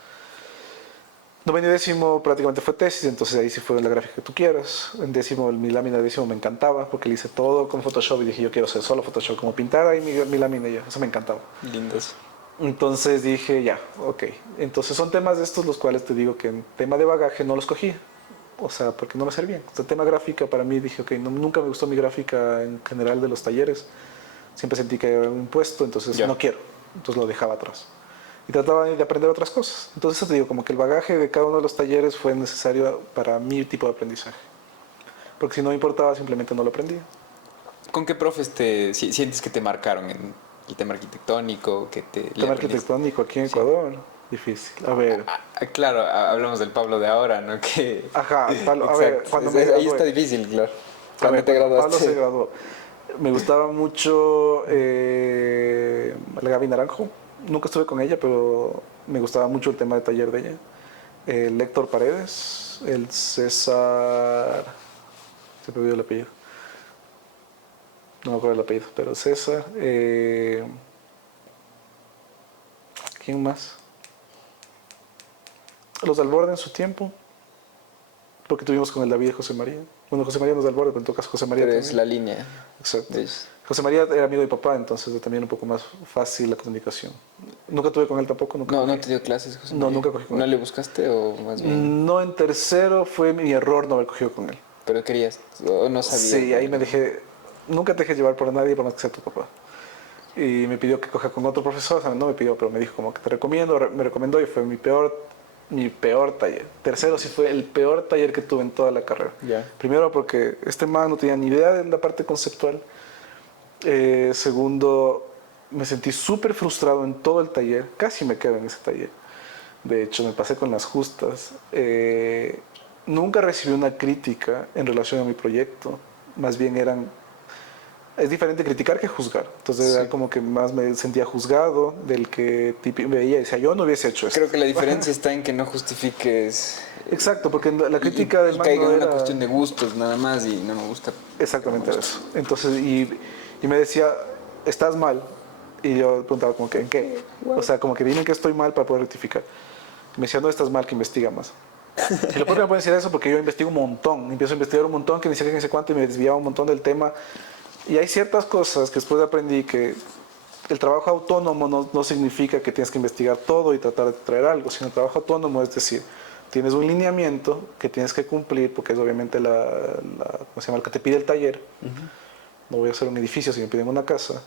Noveno y décimo prácticamente fue tesis, entonces ahí sí fue la gráfica que tú quieras. En décimo, mi lámina de décimo me encantaba porque le hice todo con Photoshop y dije yo quiero hacer solo Photoshop, como pintar ahí mi lámina y ya, eso me encantaba. Lindos. Entonces dije ya, ok. Entonces son temas de estos los cuales te digo que en tema de bagaje no los cogí. O sea, porque no me servían. O sea, tema gráfica para mí dije, ok, nunca me gustó mi gráfica en general de los talleres. Siempre sentí que era un impuesto, entonces no quiero. Entonces lo dejaba atrás. Y trataba de aprender otras cosas. Entonces te digo, como que el bagaje de cada uno de los talleres fue necesario para mi tipo de aprendizaje. Porque si no me importaba, simplemente no lo aprendía. ¿Con qué profes sientes que te marcaron en el tema arquitectónico? Que te Tema arquitectónico aquí en Ecuador, difícil. A ver. Claro, hablamos del Pablo de ahora, ¿no? Que... Ajá, Pablo, a ver, cuando me ahí está difícil, claro. ¿Cuándo te graduaste? Pablo se graduó. Me gustaba mucho la Gaby Naranjo. Nunca estuve con ella, pero me gustaba mucho el tema de taller de ella. El Héctor Paredes, el César... Se me olvidó el apellido. No me acuerdo el apellido, pero César. ¿Quién más? Los de Alborde en su tiempo. Lo que tuvimos con el David y José María. Bueno, José María no es de Alborde, pero en todo caso José María Pero también. es la línea. Exacto. José María era amigo de mi papá, entonces también un poco más fácil la comunicación. Nunca tuve con él tampoco. Nunca no te dio clases, José No, María. nunca cogí con él. ¿No le buscaste o más bien? No, en tercero fue mi error no haber cogido con él. Pero querías, o no sabías. Sí, ahí me dejé... Nunca te dejé llevar por nadie, por más que sea tu papá. Y me pidió que coja con otro profesor, o sea, no me pidió, pero me dijo como que te recomiendo, me recomendó y fue mi peor taller. Tercero sí fue el peor taller que tuve en toda la carrera. Ya. Primero porque este man no tenía ni idea de la parte conceptual. Segundo, me sentí súper frustrado en todo el taller. Casi me quedo en ese taller. De hecho, me pasé con las justas. Nunca recibí una crítica en relación a mi proyecto. Más bien es diferente criticar que juzgar. Entonces era como que más me sentía juzgado del que veía y decía, yo no hubiese hecho esto. Creo que la diferencia está en que no justifiques... Exacto, porque la crítica del man caiga no en era... una cuestión de gustos nada más y no me gusta. Exactamente eso. Entonces, y me decía, estás mal. Y yo preguntaba como que, ¿en qué? O sea, como que dime que estoy mal para poder rectificar. Me decía, no estás mal, que investiga más. Y lo peor que me pueden decir eso porque yo investigo un montón. Empiezo a investigar un montón, que ni sé qué, ni sé cuánto, y me desviaba un montón del tema. Y hay ciertas cosas que después aprendí que el trabajo autónomo no significa que tienes que investigar todo y tratar de traer algo, sino el trabajo autónomo es decir, tienes un lineamiento que tienes que cumplir, porque es obviamente ¿cómo se llama? El que te pide el taller. No voy a hacer un edificio si me piden una casa.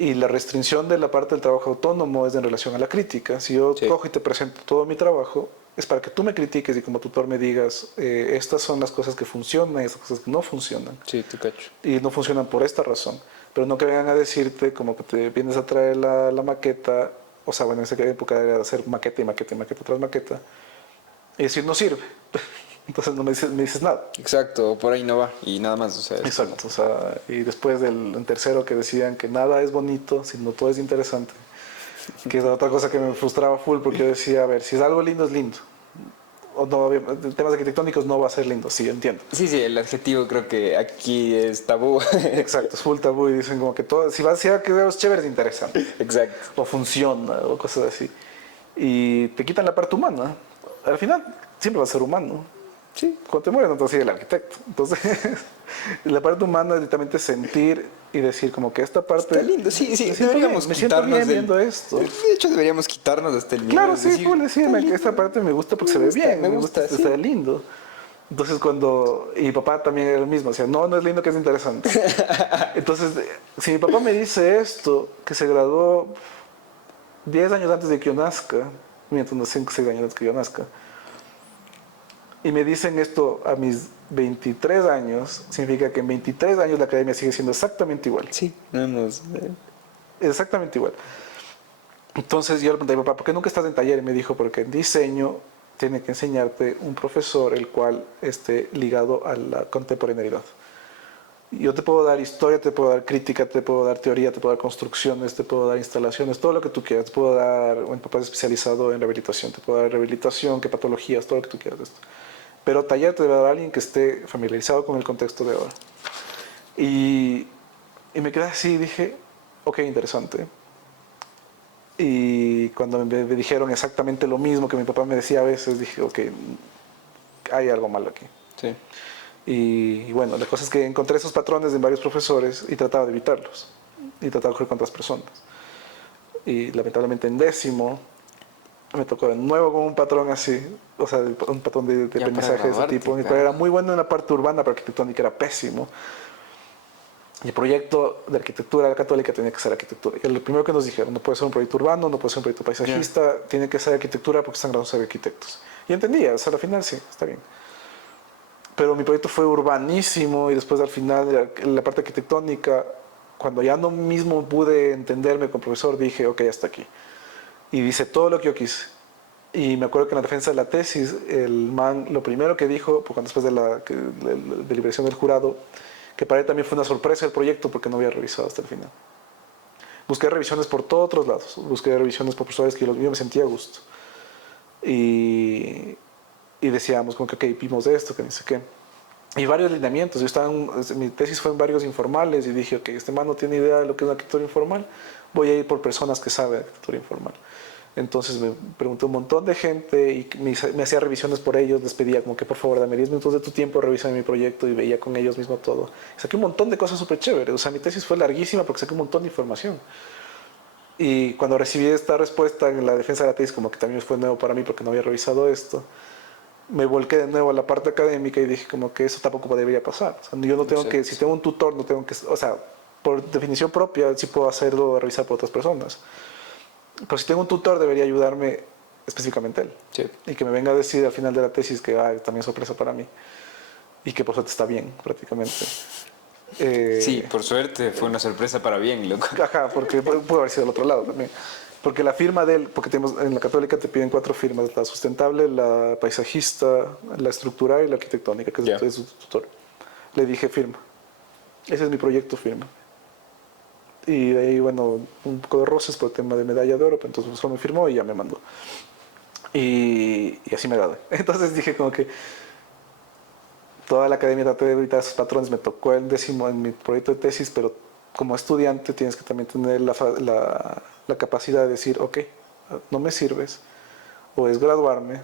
Y la restricción de la parte del trabajo autónomo es en relación a la crítica. Si yo cojo y te presento todo mi trabajo, es para que tú me critiques y como tutor me digas, estas son las cosas que funcionan y estas cosas que no funcionan. Sí, te cacho. Y no funcionan por esta razón. Pero no que vengan a decirte como que te vienes a traer la maqueta, o sea, bueno, en esa época era hacer maqueta y maqueta y maqueta tras maqueta, y decir no sirve. Entonces no me dices nada. Exacto, por ahí no va y nada más. O sea, exacto, o sea, y después en tercero que decían que nada es bonito, sino todo es interesante. Que es otra cosa que me frustraba full porque yo decía, a ver, si es algo lindo, es lindo. O no, temas arquitectónicos no va a ser lindo, sí, entiendo. Sí, el adjetivo creo que aquí es tabú. Exacto, es full tabú y dicen como que todo, si va a quedar chévere es interesante. Exacto. O funciona, o cosas así. Y te quitan la parte humana. Al final, siempre va a ser humano. Sí, cuando te mueres no te sigue el arquitecto. Entonces, la parte humana es directamente sentir y decir como que esta parte... Está lindo, sí, deberíamos me siento bien viendo esto. De hecho, deberíamos quitarnos hasta el miedo. Claro, sí, puedo decirme que esta parte me gusta porque se ve bien, me gusta, está lindo. Entonces y mi papá también era el mismo, decía, no es lindo, que es interesante. Entonces, si mi papá me dice esto, que se graduó 10 años antes de que yo nazca, mientras unos 5 o 6 años antes de que yo nazca, Y me dicen esto a mis 23 años, significa que en 23 años la academia sigue siendo exactamente igual. Sí, no hemos... Exactamente igual. Entonces yo le pregunté a mi papá, ¿por qué nunca estás en taller? Y me dijo, porque en diseño tiene que enseñarte un profesor el cual esté ligado a la contemporaneidad. Yo te puedo dar historia, te puedo dar crítica, te puedo dar teoría, te puedo dar construcciones, te puedo dar instalaciones, todo lo que tú quieras. Te puedo dar, mi papá es especializado en rehabilitación, te puedo dar rehabilitación, qué patologías, todo lo que tú quieras de esto. Pero taller te debe dar a alguien que esté familiarizado con el contexto de ahora. Y me quedé así y dije, ok, interesante. Y cuando me dijeron exactamente lo mismo que mi papá me decía a veces, dije, ok, hay algo malo aquí. Sí. Y bueno, la cosa es que encontré esos patrones en varios profesores y trataba de evitarlos. Y trataba de jugar con otras personas. Y lamentablemente en décimo me tocó de nuevo con un patrón así, o sea, un patrón de Ya para aprendizaje de ese graduarte, tipo. Mi claro. padre era muy bueno en la parte urbana, pero arquitectónica era pésimo. Y el proyecto de arquitectura católica tenía que ser arquitectura. Y lo primero que nos dijeron, no puede ser un proyecto urbano, no puede ser un proyecto paisajista, tiene que ser arquitectura porque están graduados de arquitectos. Y entendía, o sea, al final sí, está bien. Pero mi proyecto fue urbanísimo y después al final la parte arquitectónica, cuando ya no mismo pude entenderme con el profesor, dije, ok, hasta aquí. Y dice todo lo que yo quise. Y me acuerdo que en la defensa de la tesis, el man, lo primero que dijo, porque después de la deliberación del jurado, que para él también fue una sorpresa el proyecto porque no había revisado hasta el final. Busqué revisiones por todos otros lados, busqué revisiones por profesores que yo me sentía a gusto. Y decíamos como que, ok, vimos esto, que ni sé qué. Y varios lineamientos. Yo estaba mi tesis fue en varios informales y dije, ok, este man no tiene idea de lo que es una arquitectura informal, voy a ir por personas que saben de arquitectura informal. Entonces me pregunté un montón de gente y me hacía revisiones por ellos, les pedía como que por favor dame 10 minutos de tu tiempo, revisa mi proyecto y veía con ellos mismo todo. Saqué un montón de cosas súper chéveres. O sea, mi tesis fue larguísima porque saqué un montón de información. Y cuando recibí esta respuesta en la defensa de la tesis, como que también fue nuevo para mí porque no había revisado esto, me volqué de nuevo a la parte académica y dije como que eso tampoco debería pasar. O sea, yo no tengo que, si tengo un tutor, no tengo que, o sea, por definición propia sí puedo hacerlo, revisar por otras personas. Pero si tengo un tutor debería ayudarme específicamente él. Sí. Y que me venga a decir al final de la tesis que también es sorpresa para mí. Y que por suerte está bien, prácticamente. Sí, por suerte fue una sorpresa para bien, loco. Ajá, porque pudo haber sido del otro lado también. Porque la firma de él, porque tenemos, en la católica te piden 4 firmas, la sustentable, la paisajista, la estructural y la arquitectónica, que es su tutor. Le dije firma. Ese es mi proyecto, firma. Y de ahí, bueno, un poco de roces por el tema de medalla de oro, pero entonces solo me firmó y ya me mandó. Y así me gradué. Entonces dije como que toda la academia traté de evitar esos patrones. Me tocó el décimo en mi proyecto de tesis, pero como estudiante tienes que también tener la capacidad de decir, ok, no me sirves, o es graduarme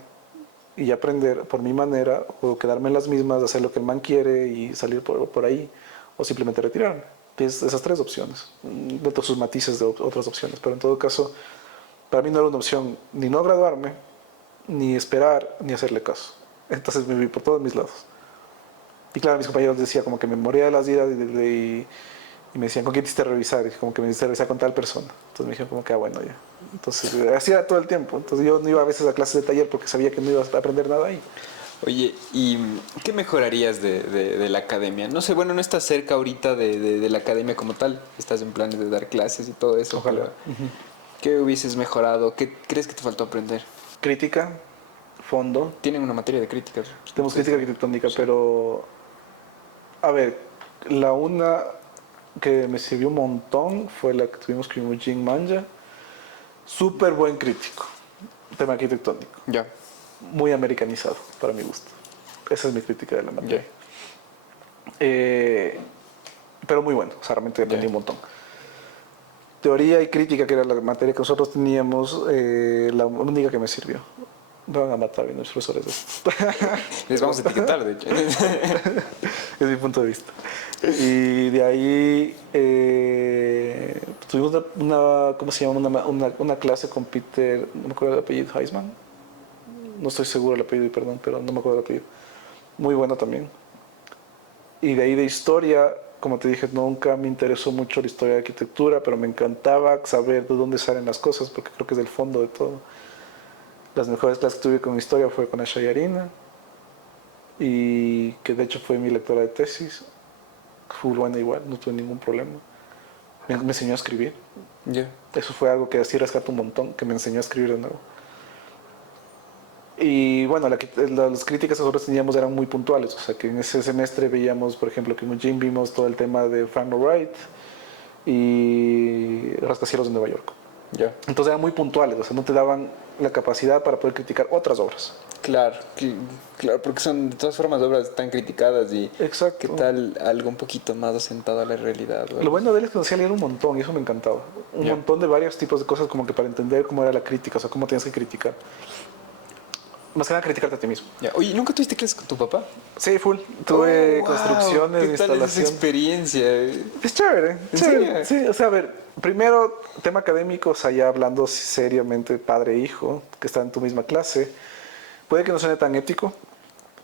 y aprender por mi manera, o quedarme en las mismas, hacer lo que el man quiere y salir por ahí, o simplemente retirarme. Tienes esas 3 opciones, de sus matices de otras opciones, pero en todo caso, para mí no era una opción ni no graduarme, ni esperar, ni hacerle caso. Entonces me vi por todos mis lados. Y claro, mis compañeros decían como que me moría de las ideas y me decían, ¿con quién te hiciste revisar? Y como que me hiciste revisar con tal persona. Entonces me dijeron como que, bueno, ya. Entonces, hacía todo el tiempo. Entonces yo no iba a veces a clases de taller porque sabía que no iba a aprender nada ahí. Oye, ¿y qué mejorarías de la academia? No sé, bueno, no estás cerca ahorita de la academia como tal. Estás en planes de dar clases y todo eso. Ojalá. ¿Qué hubieses mejorado? ¿Qué crees que te faltó aprender? Crítica, fondo. Tienen una materia de críticas. Tenemos crítica arquitectónica, pero... A ver, la una que me sirvió un montón fue la que tuvimos con Jim Manja. Súper buen crítico. Tema arquitectónico. Ya. Muy americanizado, para mi gusto. Esa es mi crítica de la materia. Pero muy bueno, o sea, realmente aprendí un montón. Teoría y crítica, que era la materia que nosotros teníamos, la única que me sirvió. Me van a matar bien los profesores de esto. Les vamos a etiquetar, de hecho. Es mi punto de vista. Y de ahí tuvimos ¿cómo se llama? Una clase con Peter, no me acuerdo el apellido, Heisman. No estoy seguro del apellido, perdón, pero no me acuerdo del apellido. Muy bueno también. Y de ahí de historia, como te dije, nunca me interesó mucho la historia de arquitectura, pero me encantaba saber de dónde salen las cosas, porque creo que es el fondo de todo. Las mejores clases que tuve con historia fue con Asha Yarina. y que de hecho fue mi lectora de tesis. Fue buena igual, no tuve ningún problema. Me enseñó a escribir. Ya. Eso fue algo que así rescato un montón, que me enseñó a escribir de nuevo. Y bueno, las críticas que nosotros teníamos eran muy puntuales. O sea, que en ese semestre veíamos, por ejemplo, que en Eugene vimos todo el tema de Frank Lloyd Wright y Rascacielos de Nueva York. Ya. Entonces eran muy puntuales, o sea, no te daban la capacidad para poder criticar otras obras. Claro, claro, porque son de todas formas obras tan criticadas y Exacto. qué tal algo un poquito más asentado a la realidad. Lo bueno de él es que nos hacía leer un montón y eso me encantaba. Un montón de varios tipos de cosas como que para entender cómo era la crítica, o sea, cómo tienes que criticar. Más que nada criticarte a ti mismo. Ya. Oye, ¿nunca tuviste clases con tu papá? Sí, full. Tuve Wow, construcciones, ¿qué tal es esa instalación. experiencia? Es chévere, ¿En chévere. serio? Sí, o sea, a ver, primero, tema académico, o sea, ya hablando seriamente padre e hijo, que están en tu misma clase. Puede que no suene tan ético,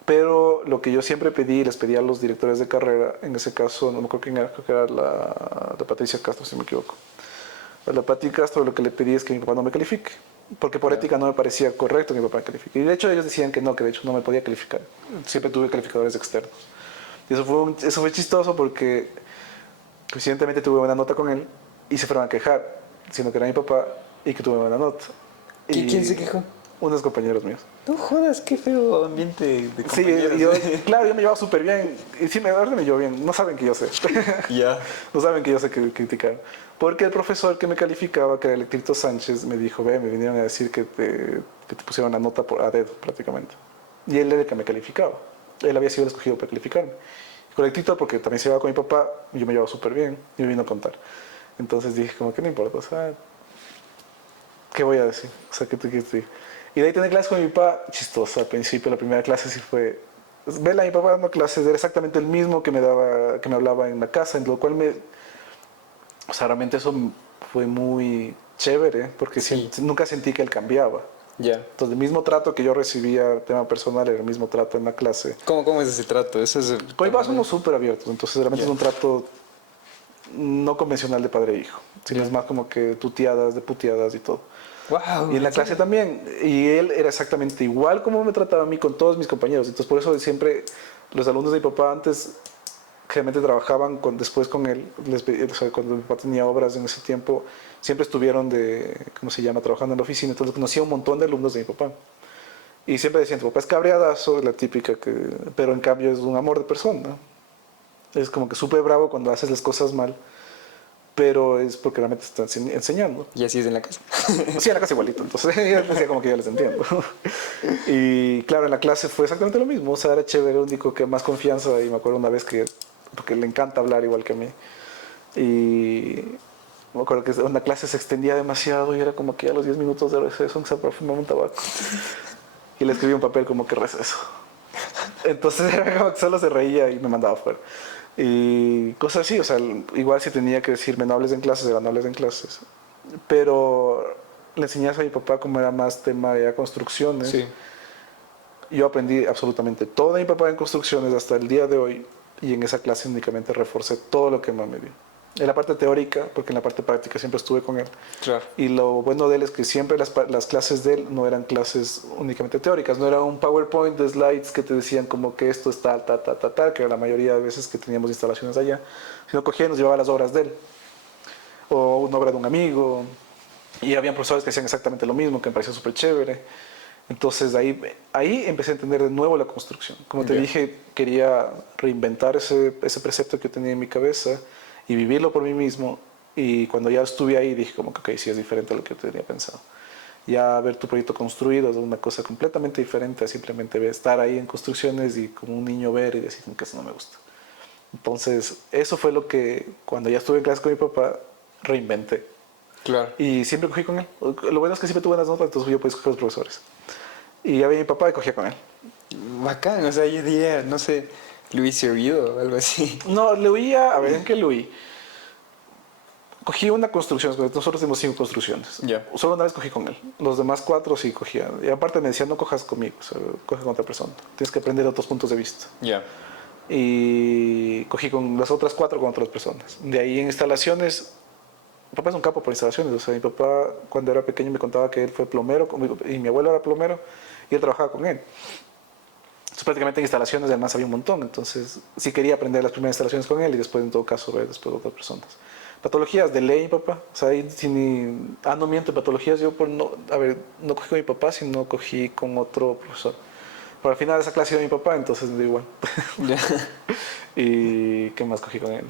pero lo que yo siempre pedí, les pedí a los directores de carrera, en ese caso, no me acuerdo quién era, creo que era la Patricia Castro, si no me equivoco. A la Pati Castro lo que le pedí es que mi papá no me califique, porque por ética no me parecía correcto que mi papá me califique. Y de hecho ellos decían que no, que de hecho no me podía calificar. Siempre tuve calificadores externos. Y eso fue chistoso porque coincidentemente tuve buena nota con él y se fueron a quejar, diciendo que era mi papá y que tuve buena nota. Y ¿Quién se quejó? Unos compañeros míos. No jodas, qué feo ambiente de Sí, compañeros. claro, yo me llevaba súper bien. Y sí, me llevo bien. No saben que yo sé. Ya. No saben que yo sé que criticar. Porque el profesor que me calificaba, que era Electrito Sánchez, me dijo, ve, me vinieron a decir que te pusieron la nota a dedo prácticamente. Y él era el que me calificaba. Él había sido el escogido para calificarme. Y con Electrito, porque también se llevaba con mi papá, yo me llevaba súper bien y me vino a contar. Entonces dije, como que no importa, o sea, ¿qué voy a decir? O sea, ¿qué? Y de ahí tener clases con mi papá, chistoso. Al principio, la primera clase sí fue... Vela, mi papá dando clases, era exactamente el mismo que me hablaba en la casa, en lo cual o sea, realmente eso fue muy chévere, porque Sí. nunca sentí que él cambiaba. Ya. Entonces, el mismo trato que yo recibía, tema personal, era el mismo trato en la clase. ¿Cómo es ese trato? Eso es Con mi papá somos súper abiertos, entonces realmente es un trato no convencional de padre e hijo, sino es más como que tuteadas, de puteadas y todo. Wow. Y en la clase también. Y él era exactamente igual como me trataba a mí con todos mis compañeros. Entonces, por eso siempre los alumnos de mi papá antes generalmente trabajaban después con él. O sea, cuando mi papá tenía obras en ese tiempo, siempre estuvieron ¿cómo se llama?, trabajando en la oficina. Entonces, conocía un montón de alumnos de mi papá. Y siempre decían, tu papá es cabreadazo, la típica, pero en cambio es un amor de persona. Es como que súper bravo cuando haces las cosas mal, pero es porque realmente te están enseñando. Y así es en la casa. Sí, en la casa igualito, entonces yo decía como que ya les entiendo. Y claro, en la clase fue exactamente lo mismo, o sea, era chévere, el único que más confianza, y me acuerdo una vez porque le encanta hablar igual que a mí, y me acuerdo que una clase se extendía demasiado y era como que a los 10 minutos de receso se fumaba un tabaco. Y le escribí un papel como que receso. Entonces era como que solo se reía y me mandaba fuera. Y cosas así, o sea, igual si tenía que decirme no hables en clases, era no hables en clases. Pero le enseñas a mi papá como era más tema de construcciones. Sí. Yo aprendí absolutamente todo de mi papá en construcciones hasta el día de hoy y en esa clase únicamente reforcé todo lo que más me dio. En la parte teórica, porque en la parte práctica siempre estuve con él. Claro. Y lo bueno de él es que siempre las clases de él no eran clases únicamente teóricas, no era un PowerPoint de slides que te decían como que esto es tal, que era la mayoría de veces que teníamos instalaciones allá, sino cogía y nos llevaba las obras de él, o una obra de un amigo, y habían profesores que hacían exactamente lo mismo, que me parecía súper chévere. Entonces ahí empecé a entender de nuevo la construcción. Como te dije, quería reinventar ese precepto que tenía en mi cabeza y vivirlo por mí mismo. Y cuando ya estuve ahí dije como que ok, sí es diferente a lo que yo tenía pensado. Ya ver tu proyecto construido es una cosa completamente diferente a simplemente estar ahí en construcciones y como un niño ver y decir que eso no me gusta. Entonces eso fue lo que cuando ya estuve en clase con mi papá reinventé. Claro. Y siempre cogí con él. Lo bueno es que siempre tuve buenas notas, entonces yo podía escoger a los profesores. Y ya venía mi papá y cogía con él. Bacán, o sea, yo diría, no sé, Luis Servido o algo así. No, le oía, a ver, ¿en qué le oí? Cogí una construcción, nosotros tenemos 5 construcciones. Ya. Solo una vez cogí con él. Los demás 4 sí cogía. Y aparte me decía, no cojas conmigo, o sea, coge con otra persona. Tienes que aprender otros puntos de vista. Ya. Y cogí con las otras 4 con otras personas. De ahí en instalaciones, mi papá es un capo por instalaciones. O sea, mi papá cuando era pequeño me contaba que él fue plomero y mi abuelo era plomero y él trabajaba con él. Entonces Entonces, prácticamente en instalaciones además había un montón. Entonces, sí quería aprender las primeras instalaciones con él y después, en todo caso, ver después otras personas. Patologías de ley, papá. O sea, ahí sin... no miento, patologías yo por no... A ver, no cogí con mi papá, sino cogí con otro profesor. Pero al final de esa clase era mi papá, entonces me da igual. Ya. ¿Y qué más cogí con él?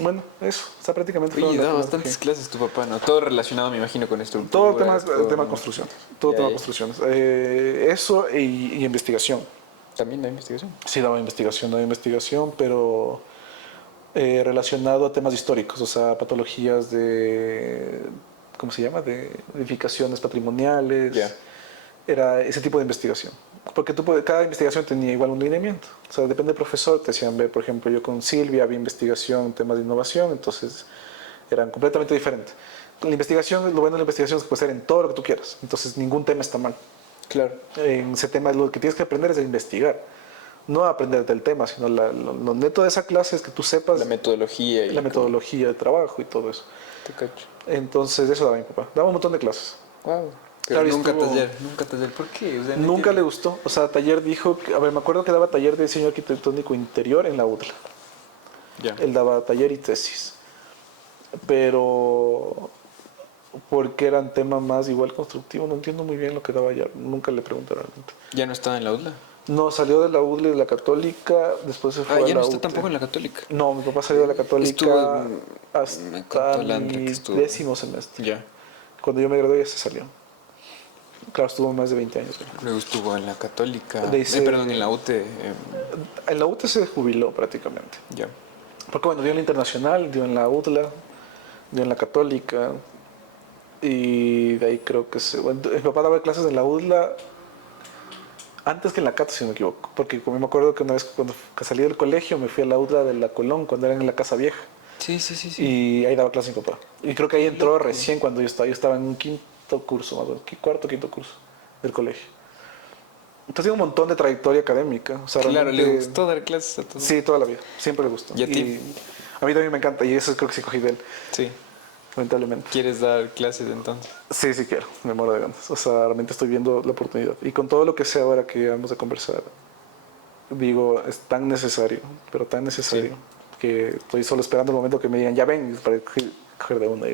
Bueno, eso. O sea, prácticamente Oye, fueron las da que más bastantes cogí. clases tu papá, ¿no? Todo relacionado, me imagino, con estructura. Todo tema, con- tema construcción. Todo Ya, tema ya. construcciones. Eso y investigación. También la investigación. Sí, daba investigación, pero relacionado a temas históricos, o sea, patologías de, ¿cómo se llama? De edificaciones patrimoniales. Ya. Era ese tipo de investigación. Porque cada investigación tenía igual un lineamiento. O sea, depende del profesor, te hacían ver, por ejemplo, yo con Silvia había investigación en temas de innovación, entonces eran completamente diferentes. La investigación, lo bueno de la investigación es que puede ser en todo lo que tú quieras, entonces ningún tema está mal. Claro. En ese tema lo que tienes que aprender es a investigar, no a aprender del tema, sino lo neto de esa clase es que tú sepas La metodología y la metodología de trabajo y todo eso. Te cacho. Entonces eso daba mi papá, daba un montón de clases. Wow. Pero Claro, y nunca estuvo- taller, nunca taller. ¿Por qué? O sea, no Nunca le entiendo. gustó, o sea, taller dijo, a ver, me acuerdo que daba taller de diseño arquitectónico interior en la UDLA. Ya. Él daba taller y tesis, pero porque eran temas más igual constructivos, no entiendo muy bien lo que daba allá, nunca le pregunté realmente. ¿Ya no estaba en la UDLA? No, salió de la UDLA y de la Católica, después se fue Ah, a ya la no está UTE. tampoco en la Católica. No, mi papá salió de la Católica Estuvo en- me hasta contó Landra que mi estuvo. 10º semestre. Ya. Cuando yo me gradué ya se salió. Claro, estuvo más de 20 años. Luego estuvo en la Católica. Dice- Perdón, en la UTE. En la UTE se jubiló prácticamente. Ya. Porque bueno, dio en la Internacional, dio en la UDLA, dio en la Católica. Y de ahí creo que bueno, mi papá daba clases en la UDLA antes que en la Cato, si no me equivoco. Porque como me acuerdo que una vez cuando salí del colegio me fui a la UDLA de la Colón, cuando era en la Casa Vieja. Sí, sí, sí, sí. Y ahí daba clases mi papá. Y creo que ahí entró recién cuando yo estaba en un quinto curso, más o menos, cuarto, quinto curso del colegio. Entonces tiene un montón de trayectoria académica. O sea, Claro, le realmente- gustó dar clases a todos. Sí, toda la vida. Siempre le gustó. ¿Y a ti? A mí también me encanta y eso creo que sí cogí de él, Sí. lamentablemente. ¿Quieres dar clases entonces? Sí, sí quiero. Me muero de ganas. O sea, realmente estoy viendo la oportunidad. Y con todo lo que sé ahora que vamos a conversar, digo, es tan necesario, pero tan necesario, que estoy solo esperando el momento que me digan, ya ven, para coger de una.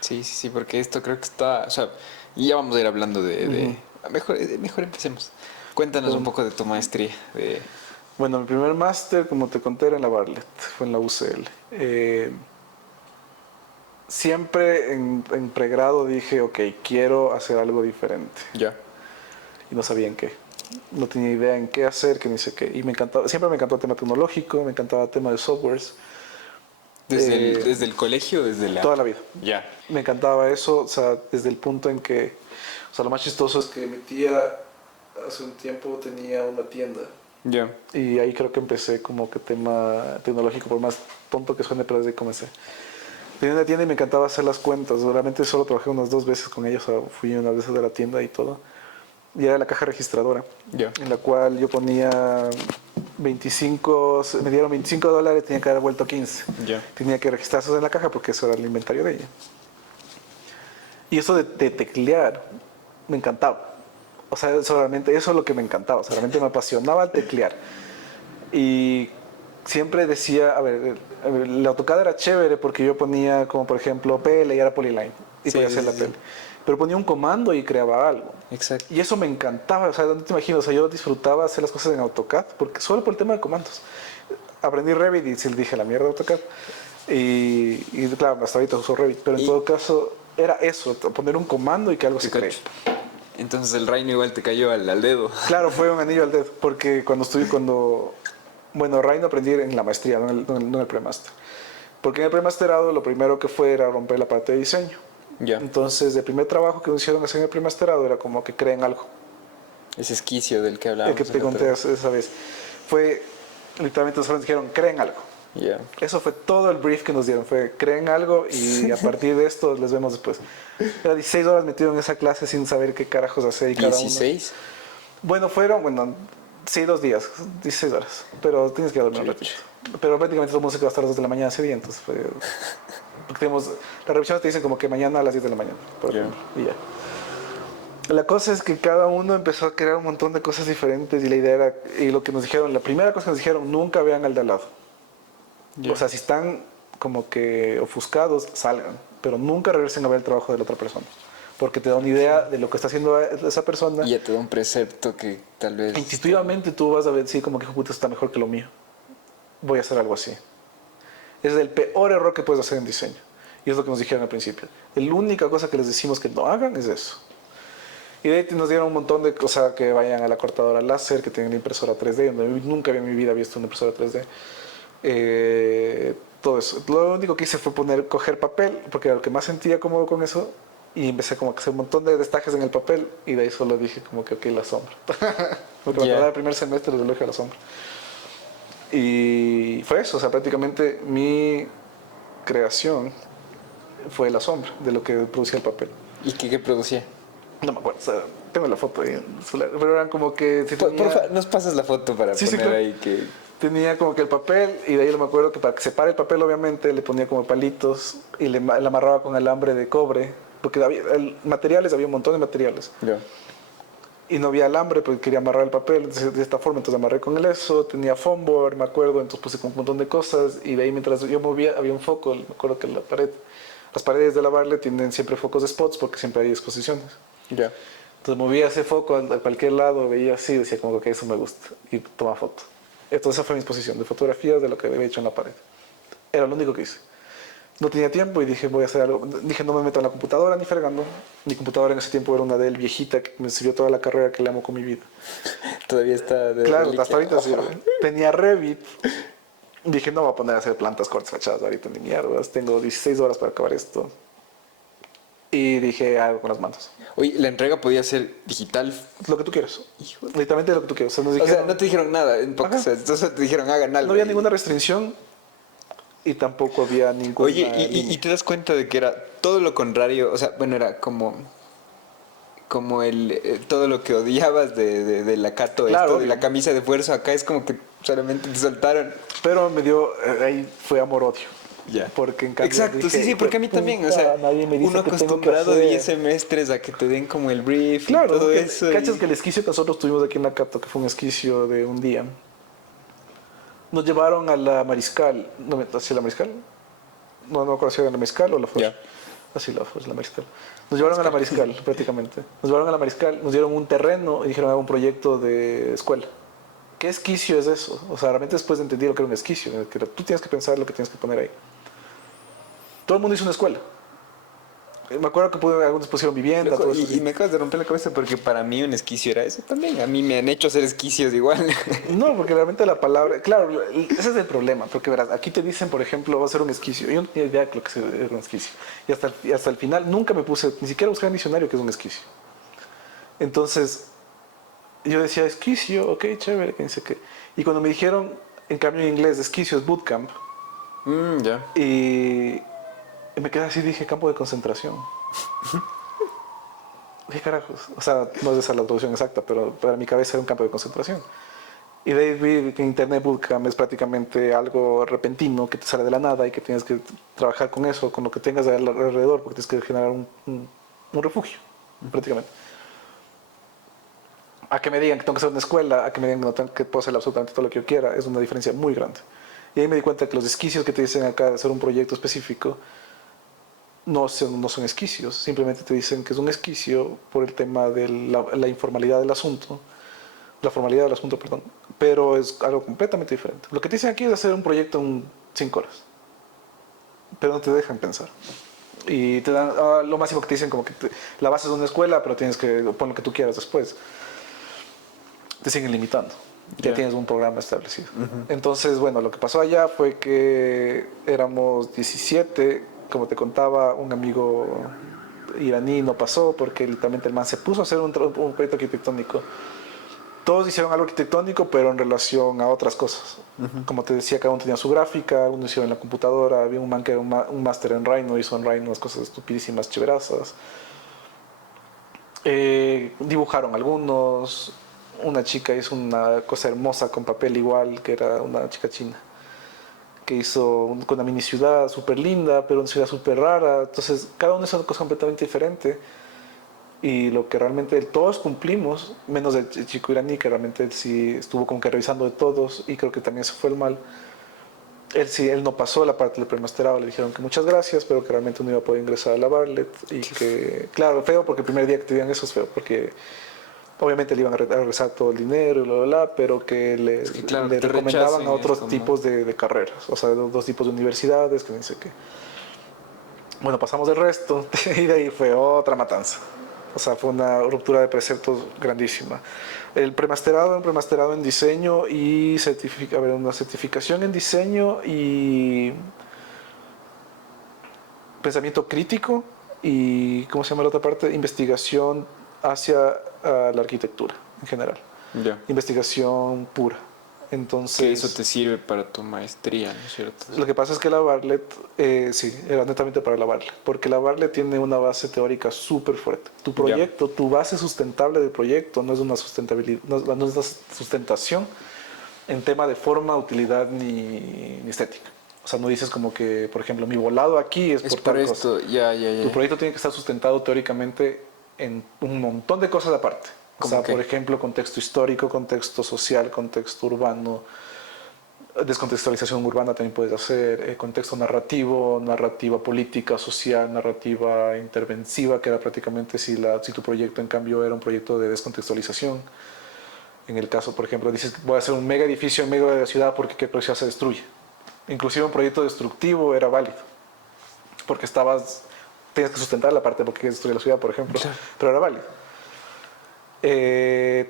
Sí, sí, sí, porque esto creo que está... O sea, y ya vamos a ir hablando de mejor empecemos. Cuéntanos un poco de tu maestría. Bueno, mi primer máster, como te conté, era en la Bartlett, fue en la UCL. Siempre en pregrado dije, ok, quiero hacer algo diferente. Ya. Y no sabía en qué. No tenía idea en qué hacer, que ni sé qué. Y me encantaba, siempre me encantó el tema tecnológico, me encantaba el tema de softwares, ¿Desde el colegio o desde la...? toda la vida. Ya. Me encantaba eso, o sea, desde el punto en que, o sea, lo más chistoso es que mi tía hace un tiempo tenía una tienda. Ya. Y ahí creo que empecé como que tema tecnológico, por más tonto que suene, pero desde ahí comencé. Tenía una tienda y me encantaba hacer las cuentas. Realmente solo trabajé unas 2 veces con ellos, o sea, fui una vez de la tienda y todo. Y era la caja registradora, Ya. en la cual yo ponía 25, me dieron $25, tenía que haber vuelto 15. Ya. Tenía que registrarse en la caja porque eso era el inventario de ella. Y eso de teclear me encantaba. O sea, eso es lo que me encantaba. O sea, realmente me apasionaba el teclear. Y siempre decía, a ver, el AutoCAD era chévere porque yo ponía como por ejemplo PL y era Polyline. Y Sí, podía sí, hacer la sí. PL. Pero ponía un comando y creaba algo. Exacto. Y eso me encantaba, o sea, no te imaginas, o sea, yo disfrutaba hacer las cosas en AutoCAD, porque solo por el tema de comandos. Aprendí Revit y sí le dije la mierda de AutoCAD. Y claro, hasta ahorita uso Revit, pero en Y- todo caso era eso, poner un comando y que algo se cree. Entonces el Reino igual te cayó al dedo. Claro, fue un anillo al dedo, porque bueno, Rhino aprendí en la maestría, no en el premaster. Porque en el premasterado lo primero que fue era romper la parte de diseño. Ya. Entonces, el primer trabajo que nos hicieron hacer en el premasterado era como que creen algo. Ese esquicio del que El hablábamos. que te conté esa vez. Fue, literalmente nos dijeron, creen algo. Ya. Eso fue todo el brief que nos dieron. Fue, creen algo y a partir de esto les vemos después. Era 16 horas metido en esa clase sin saber qué carajos hacer y cada uno. 16. Bueno, sí, 2 días, 16 horas. Pero tienes que dormir un ratito. Pero prácticamente todo el mundo se quedó hasta las 2 de la mañana ese día. Entonces fue... Porque las revisiones te dicen como que mañana a las 10 de la mañana, por Ya. ejemplo. Y ya. La cosa es que cada uno empezó a crear un montón de cosas diferentes y la idea era, y lo que nos dijeron, la primera cosa que nos dijeron, nunca vean al de al lado. O sea, si están como que ofuscados, salgan, pero nunca regresen a ver el trabajo de la otra persona, porque te da una idea de lo que está haciendo esa persona. Y ya te da un precepto que tal vez... Intuitivamente tú vas a ver, sí, como que puta, está mejor que lo mío. Voy a hacer algo así. Ese es el peor error que puedes hacer en diseño. Y es lo que nos dijeron al principio. La única cosa que les decimos que no hagan es eso. Y de ahí nos dieron un montón de cosas, que vayan a la cortadora láser, que tengan la impresora 3D. Nunca en mi vida había visto una impresora 3D. Todo eso. Lo único que hice fue coger papel, porque era lo que más sentía cómodo con eso. Y empecé como a hacer un montón de destajes en el papel. Y de ahí solo dije como que, ok, la sombra. Porque me acordaba el primer semestre del elogio a la sombra. Y fue eso, o sea, prácticamente mi creación fue la sombra de lo que producía el papel. ¿Y qué producía? No me acuerdo, o sea, tengo la foto ahí en el celular, pero eran como que... Si tenía, Porfa, nos pasas la foto para sí, poner claro. ahí que... Tenía como que el papel, y de ahí me acuerdo que para que se pare el papel, obviamente, le ponía como palitos y le amarraba con alambre de cobre, porque había un montón de materiales. Yeah. Y no había alambre porque quería amarrar el papel de esta forma, entonces amarré con el eso, tenía foam board, me acuerdo, entonces puse con un montón de cosas y de ahí mientras yo movía había un foco, me acuerdo que las paredes de la Barle tienen siempre focos de spots porque siempre hay exposiciones. Ya. Entonces movía ese foco a cualquier lado, veía así, decía como que eso me gusta y toma foto. Entonces esa fue mi exposición de fotografías de lo que había hecho en la pared. Era lo único que hice. No tenía tiempo y dije, voy a hacer algo. Dije, no me meto en la computadora ni fregando. Mi computadora en ese tiempo era una Dell viejita que me sirvió toda la carrera que le amo con mi vida. Todavía está de Claro, reliquia. hasta ahorita sí. Tenía Revit. Dije, no voy a poner a hacer plantas cortas fachadas ahorita ni mierdas. Tengo 16 horas para acabar esto. Y dije, algo con las manos. Oye, ¿la entrega podía ser digital? Lo que tú quieras. Hijo de... Literalmente lo que tú quieras. O sea, O sea, no te dijeron nada, en pocas, o sea, entonces te dijeron hagan algo. No había ninguna restricción y tampoco había ninguna... Oye, y te das cuenta de que era todo lo contrario, o sea, bueno, era como todo lo que odiabas de la Cato, Claro, esto, de la camisa de fuerza, acá es como que solamente te soltaron. Pero me dio... ahí fue amor-odio. Ya. Porque en cambio Exacto, dije, sí, porque a mí también, o sea, nadie me dice uno que tengo que acostumbrado hacer. 10 semestres a que te den como el brief Claro, y todo ¿no? eso. ¿Cachas que el esquicio que nosotros tuvimos aquí en la Cato, que fue un esquicio de un día, nos llevaron a la Mariscal, no, ¿hacia la Mariscal? No me acuerdo si era la Mariscal o la Foch. Ya. Así la Foch, la Mariscal. Nos llevaron a la Mariscal, prácticamente. Nos llevaron a la Mariscal, nos dieron un terreno y dijeron, haga un proyecto de escuela. ¿Qué esquicio es eso? O sea, realmente después entendí lo que era un esquicio, que tú tienes que pensar lo que tienes que poner ahí. Todo el mundo hizo una escuela. Me acuerdo que algunos pusieron vivienda. Loco, todo eso. y me acabas de romper la cabeza porque para mí un esquicio era eso también. A mí me han hecho hacer esquicios igual. No, porque realmente la palabra... Claro, ese es el problema. Porque verás, aquí te dicen, por ejemplo, va a ser un esquicio. Yo no tenía idea de lo que era un esquicio. Y hasta el final nunca me puse... Ni siquiera busqué en el diccionario qué es un esquicio. Entonces, yo decía, esquicio, ok, chévere, que dice que... Y cuando me dijeron, en cambio en inglés, esquicio es bootcamp. Ya. Y me quedé así, dije, campo de concentración. ¿Qué carajos? O sea, no es esa la traducción exacta, pero para mi cabeza era un campo de concentración. Y de ahí vi que Internet Bootcamp es prácticamente algo repentino que te sale de la nada y que tienes que trabajar con eso, con lo que tengas alrededor, porque tienes que generar un refugio, prácticamente. A que me digan que tengo que hacer una escuela, a que me digan que, no tengo, que puedo hacer absolutamente todo lo que yo quiera, es una diferencia muy grande. Y ahí me di cuenta que los esquicios que te dicen acá de hacer un proyecto específico no son esquicios, simplemente te dicen que es un esquicio por el tema de la informalidad del asunto, la formalidad del asunto, perdón, pero es algo completamente diferente. Lo que te dicen aquí es hacer un proyecto en 5 horas, pero no te dejan pensar. Y te dan lo máximo que te dicen como que la base es una escuela, pero tienes que poner lo que tú quieras después. Te siguen limitando. Ya tienes un programa establecido. Entonces, bueno, lo que pasó allá fue que éramos 17, como te contaba, un amigo iraní no pasó porque literalmente el man se puso a hacer un proyecto arquitectónico. Todos hicieron algo arquitectónico, pero en relación a otras cosas. Como te decía, cada uno tenía su gráfica, uno hicieron en la computadora, había un man que era un máster en Rhino, hizo en Rhino unas cosas estupidísimas, chéverazas. Dibujaron algunos. Una chica hizo una cosa hermosa con papel igual, que era una chica china, que hizo una mini ciudad súper linda, pero una ciudad súper rara. Entonces, cada uno hizo una cosa completamente diferente. y lo que realmente todos cumplimos, menos el chico iraní, que realmente él sí estuvo como que revisando de todos y creo que también se fue el mal. Él sí, él no pasó la parte del premasterado, le dijeron que muchas gracias, pero que realmente no iba a poder ingresar a la Bartlett y que, claro, feo porque el primer día que te digan eso es feo, porque obviamente le iban a regresar todo el dinero y pero que Es que claro, le te recomendaban rechacen a otros esto, ¿no? tipos de carreras, o sea, de dos tipos de universidades, que no sé qué. Bueno, pasamos el resto y de ahí fue otra matanza. O sea, fue una ruptura de preceptos grandísima. El premasterado en diseño y una certificación en diseño y pensamiento crítico y, ¿cómo se llama la otra parte? Investigación hacia la arquitectura en general. Ya. Investigación pura. Que Entonces, eso te sirve para tu maestría, ¿no es cierto? lo que pasa es que la Bartlett, sí, era netamente para la Bartlett, porque la Bartlett tiene una base teórica súper fuerte. Tu proyecto, tu base sustentable del proyecto no es una sustentabilidad, no es una sustentación en tema de forma, utilidad ni estética. O sea, no dices como que, por ejemplo, mi volado aquí es por por tal esto, cosa. ya. Tu proyecto tiene que estar sustentado teóricamente en un montón de cosas aparte. O sea, por ejemplo, contexto histórico, contexto social, contexto urbano, descontextualización urbana también puedes hacer, contexto narrativo, narrativa política, social, narrativa interventiva, que era prácticamente si tu proyecto en cambio era un proyecto de descontextualización. En el caso, por ejemplo, dices voy a hacer un mega edificio en medio de la ciudad porque qué ciudad se destruye. Inclusive un proyecto destructivo era válido, porque tenías que sustentar la parte porque destruye la ciudad, por ejemplo, pero era válido.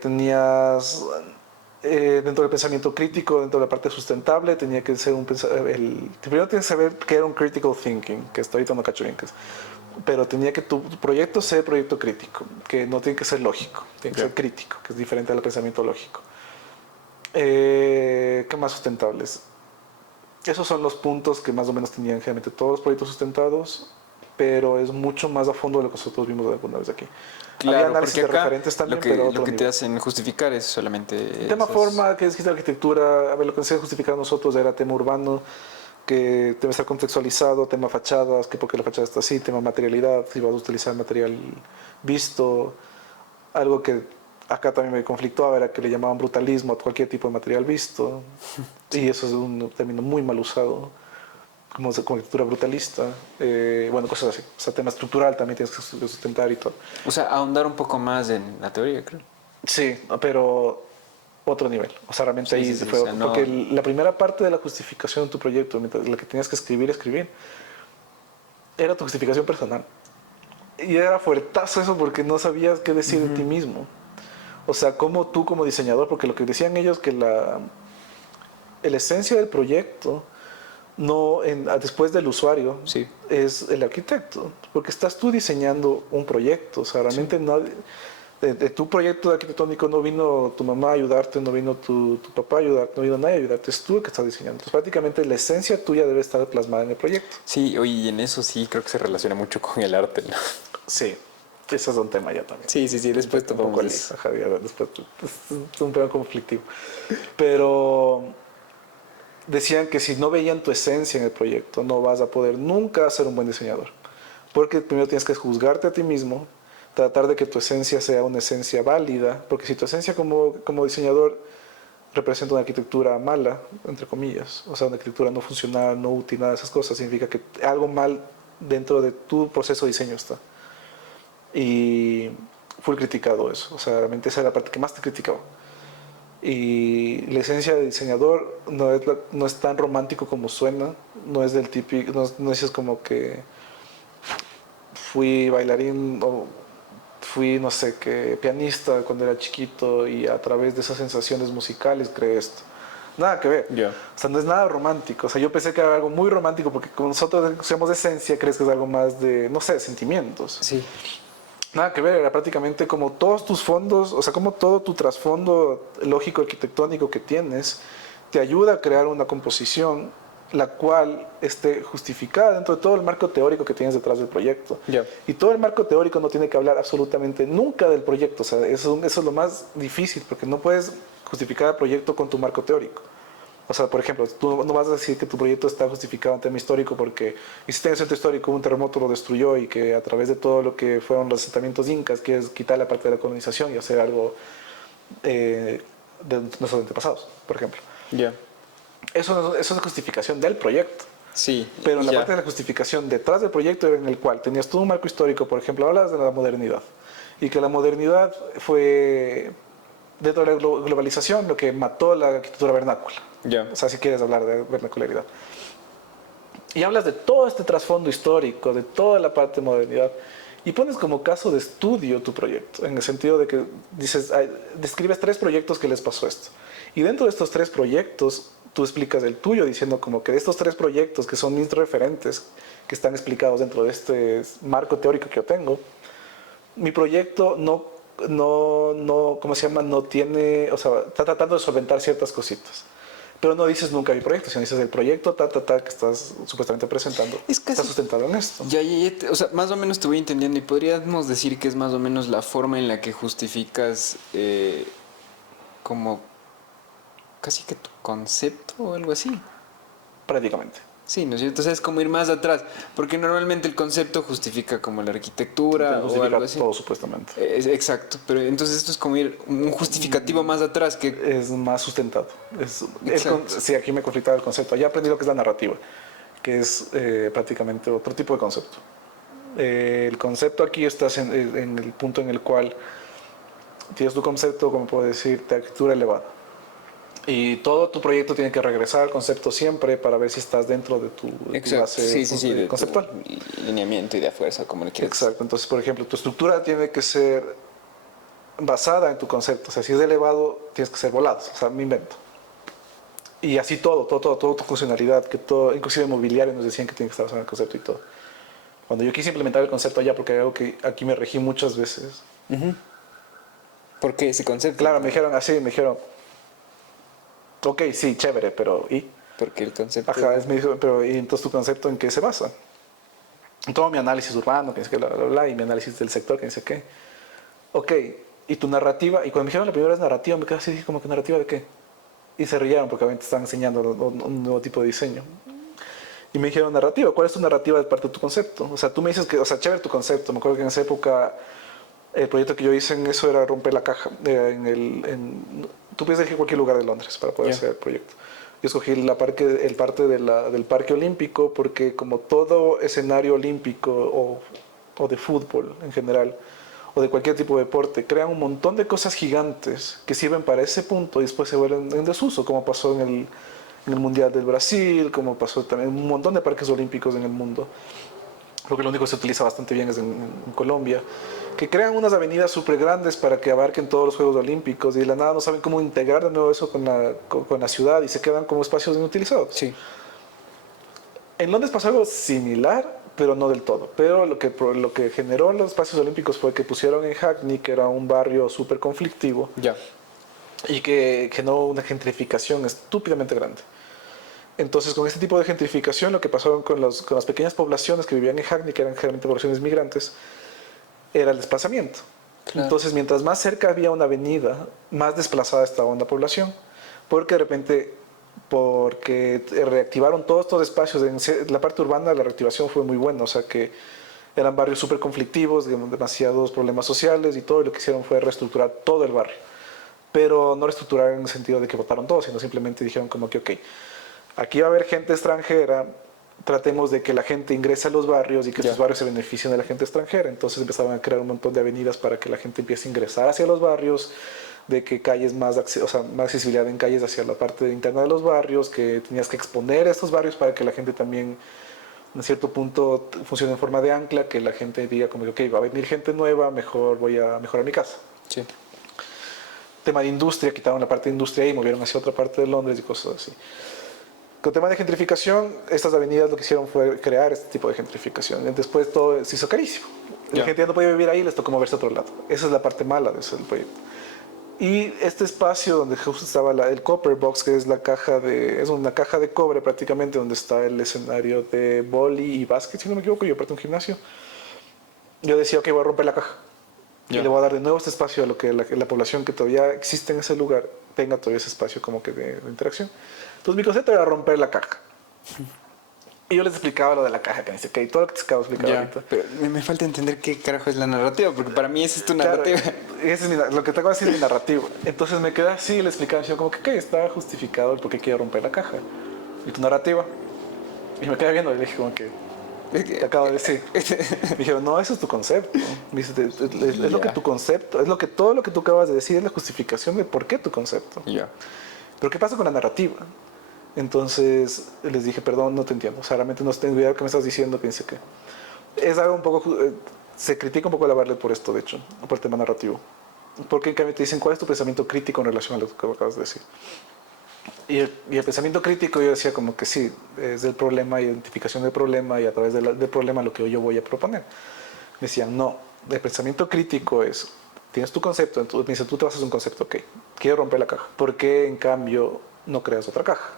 Tenías dentro del pensamiento crítico, dentro de la parte sustentable, tenía que ser primero tienes que saber qué era un critical thinking, que estoy ahorita no cacho bien qué es, pero tenía que tu proyecto ser proyecto crítico, que no tiene que ser lógico, tiene que ser crítico, que es diferente al pensamiento lógico. ¿Qué más sustentables? Esos son los puntos que más o menos tenían generalmente todos los proyectos sustentados, pero es mucho más a fondo de lo que nosotros vimos alguna vez aquí. Había Claro, análisis porque de acá referentes también, lo que, pero lo otro que te nivel. hacen justificar es solamente... Tema esas- forma, que es la arquitectura, a ver, lo que se justificar nosotros era tema urbano, que debe estar contextualizado, tema fachadas, que porque la fachada está así, tema materialidad, si vas a utilizar material visto, algo que acá también me conflictó, era que le llamaban brutalismo a cualquier tipo de material visto, y eso es un término muy mal usado, como arquitectura brutalista, bueno, cosas así. O sea, tema estructural también tienes que sustentar y todo. O sea, ahondar un poco más en la teoría, creo. Sí, pero otro nivel. O sea, realmente Sí, ahí sí, se sí, fue o sea, otro. Porque la primera parte de la justificación de tu proyecto, la que tenías que escribir, era tu justificación personal. Y era fuertazo eso porque no sabías qué decir de ti mismo. O sea, como tú como diseñador, porque lo que decían ellos que la esencia del proyecto no después del usuario Sí. es el arquitecto, porque estás tú diseñando un proyecto, o sea, realmente de tu proyecto arquitectónico no vino tu mamá a ayudarte, no vino tu papá a ayudarte, no vino nadie a ayudarte, es tú el que estás diseñando. Entonces, prácticamente la esencia tuya debe estar plasmada en el proyecto. Sí, oye, y en eso sí creo que se relaciona mucho con el arte, ¿no? Sí, ese es un tema ya también. Sí, después Un topamos poco eso. ajá, ya después es un tema conflictivo. Pero decían que si no veían tu esencia en el proyecto, no vas a poder nunca ser un buen diseñador. Porque primero tienes que juzgarte a ti mismo, tratar de que tu esencia sea una esencia válida, porque si tu esencia como diseñador representa una arquitectura mala, entre comillas, o sea, una arquitectura no funcional, no útil, nada de esas cosas, significa que algo mal dentro de tu proceso de diseño está. Y fue criticado eso, o sea, realmente esa era la parte que más te criticaba. Y la esencia de diseñador no es tan romántico como suena, no es del típico, no es como que fui bailarín o fui, no sé, que pianista cuando era chiquito y a través de esas sensaciones musicales creé esto. Nada que ver. Ya. O sea, no es nada romántico. O sea, yo pensé que era algo muy romántico porque como nosotros somos de esencia, crees que es algo más de, no sé, sentimientos. Sí. Nada que ver, era prácticamente como todos tus fondos, o sea, como todo tu trasfondo lógico arquitectónico que tienes, te ayuda a crear una composición la cual esté justificada dentro de todo el marco teórico que tienes detrás del proyecto. Ya. Y todo el marco teórico no tiene que hablar absolutamente nunca del proyecto, o sea, eso es lo más difícil, porque no puedes justificar el proyecto con tu marco teórico. O sea, por ejemplo, tú no vas a decir que tu proyecto está justificado en tema histórico porque hiciste en el centro histórico un terremoto lo destruyó y que a través de todo lo que fueron los asentamientos incas quieres quitar la parte de la colonización y hacer algo de nuestros antepasados, por ejemplo. Ya. Eso es justificación del proyecto. Sí. Pero la ya. parte de la justificación detrás del proyecto era en el cual tenías todo un marco histórico, por ejemplo, hablas de la modernidad y que la modernidad fue dentro de la globalización lo que mató la arquitectura vernácula. Ya. O sea, si quieres hablar de vernacularidad. Y hablas de todo este trasfondo histórico, de toda la parte de modernidad, y pones como caso de estudio tu proyecto, en el sentido de que dices, describes 3 proyectos que les pasó esto. Y dentro de estos 3 proyectos, tú explicas el tuyo, diciendo como que de estos 3 proyectos, que son mis referentes, que están explicados dentro de este marco teórico que yo tengo, mi proyecto ¿cómo se llama? No tiene, o sea, está tratando de solventar ciertas cositas. Pero no dices nunca mi proyecto, sino dices el proyecto que estás supuestamente presentando está sustentado en esto. Ya, o sea, más o menos te voy entendiendo y podríamos decir que es más o menos la forma en la que justificas como casi que tu concepto o algo así. Prácticamente. Sí, ¿no es cierto? O sea, es como ir más atrás, porque normalmente el concepto justifica como la arquitectura o algo así. Todo supuestamente. Exacto, pero entonces esto es como ir un justificativo más atrás que... Es más sustentado. Exacto. Sí, aquí me conflictaba el concepto. Ya aprendí lo que es la narrativa, que es prácticamente otro tipo de concepto. El concepto aquí estás en el punto en el cual tienes tu concepto, como puedo decir, de arquitectura elevada. Y todo tu proyecto tiene que regresar al concepto siempre para ver si estás dentro de tu base conceptual. De lineamiento y de fuerza, como le quieras. Exacto. Entonces, por ejemplo, tu estructura tiene que ser basada en tu concepto. O sea, si es de elevado, tienes que ser volado. O sea, me invento. Y así todo tu funcionalidad, que todo, inclusive mobiliario nos decían que tiene que estar basado en el concepto y todo. Cuando yo quise implementar el concepto allá, porque hay algo que aquí me regí muchas veces. ¿Por qué ese concepto? Claro, me dijeron, ok, sí, chévere, pero ¿y? Porque el concepto... Ajá, me dijo, pero ¿y entonces tu concepto en qué se basa? Todo mi análisis urbano, que dice que bla, bla, bla, y mi análisis del sector, que dice qué. Ok, y tu narrativa, y cuando me dijeron la primera vez narrativa, me quedé así, como que narrativa de qué. Y se rieron porque obviamente estaban enseñando un nuevo tipo de diseño. Y me dijeron narrativa, ¿cuál es tu narrativa de parte de tu concepto? O sea, tú me dices que, o sea, chévere tu concepto. Me acuerdo que en esa época el proyecto que yo hice en eso era romper la caja. Tú puedes elegir cualquier lugar de Londres para poder hacer el proyecto. Yo escogí el parte del Parque Olímpico porque como todo escenario olímpico o de fútbol en general, o de cualquier tipo de deporte, crean un montón de cosas gigantes que sirven para ese punto y después se vuelven en desuso, como pasó en el Mundial del Brasil, como pasó también en un montón de parques olímpicos en el mundo. Creo que lo único que se utiliza bastante bien es en Colombia, que crean unas avenidas súper grandes para que abarquen todos los Juegos Olímpicos y de la nada no saben cómo integrar de nuevo eso con la ciudad y se quedan como espacios inutilizados. Sí. En Londres pasó algo similar, pero no del todo. Pero lo que generó los espacios olímpicos fue que pusieron en Hackney, que era un barrio súper conflictivo, Ya. y que generó una gentrificación estúpidamente grande. Entonces, con este tipo de gentrificación, lo que pasó con las pequeñas poblaciones que vivían en Hackney, que eran generalmente poblaciones migrantes, era el desplazamiento. Claro. Entonces, mientras más cerca había una avenida, más desplazada estaba una población, porque de repente, porque reactivaron todos estos espacios, en la parte urbana la reactivación fue muy buena, o sea que eran barrios súper conflictivos, demasiados problemas sociales y todo, y lo que hicieron fue reestructurar todo el barrio. Pero no reestructurar en el sentido de que votaron todos, sino simplemente dijeron como que, ok, aquí va a haber gente extranjera, tratemos de que la gente ingrese a los barrios y que estos barrios se beneficien de la gente extranjera. Entonces empezaban a crear un montón de avenidas para que la gente empiece a ingresar hacia los barrios, de que calles más accesibilidad en calles hacia la parte interna de los barrios, que tenías que exponer estos barrios para que la gente también, en cierto punto, funcione en forma de ancla, que la gente diga como que, ok, va a venir gente nueva, mejor voy a mejorar mi casa. Sí. Tema de industria, quitaron la parte de industria y movieron hacia otra parte de Londres y cosas así. Con tema de gentrificación, estas avenidas lo que hicieron fue crear este tipo de gentrificación. Después todo se hizo carísimo. La gente ya no podía vivir ahí, les tocó moverse a otro lado. Esa es la parte mala de ese proyecto. Y este espacio donde justo estaba el Copper Box, que es una caja de cobre prácticamente, donde está el escenario de vóley y básquet, si no me equivoco, yo aparte un gimnasio. Yo decía, ok, voy a romper la caja. Y le voy a dar de nuevo este espacio a lo que la población que todavía existe en ese lugar tenga todavía ese espacio como que de interacción. Entonces mi concepto era romper la caja. Y yo les explicaba lo de la caja, que me dice, ok, todo lo que te acabo de explicar ahorita. Pero me falta entender qué carajo es la narrativa, porque para mí esa es tu narrativa. Claro, ese es lo que te acabo de decir es mi narrativa. Entonces me quedé así y le explicaba, yo como que ok, está justificado el por qué quiero romper la caja. ¿Y tu narrativa? Y me quedé viendo y le dije como que, te acabo de decir. Me dijeron, no, eso es tu concepto. Me dice, es lo que tu concepto, es lo que todo lo que tú acabas de decir es la justificación de por qué tu concepto. Ya. Pero ¿qué pasa con la narrativa? Entonces les dije, perdón, no te entiendo. O sea, realmente no tengo idea de lo que me estás diciendo, que dice que es algo un poco, se critica un poco a la Bartlett por esto, de hecho, por el tema narrativo. Porque en cambio te dicen, ¿cuál es tu pensamiento crítico en relación a lo que acabas de decir? Y el pensamiento crítico yo decía como que sí, es del problema, identificación del problema y a través del problema lo que yo voy a proponer. Me decían, no, el pensamiento crítico es, tienes tu concepto, entonces me dice, tú te vas a hacer un concepto, ok, quiero romper la caja. ¿Por qué en cambio no creas otra caja?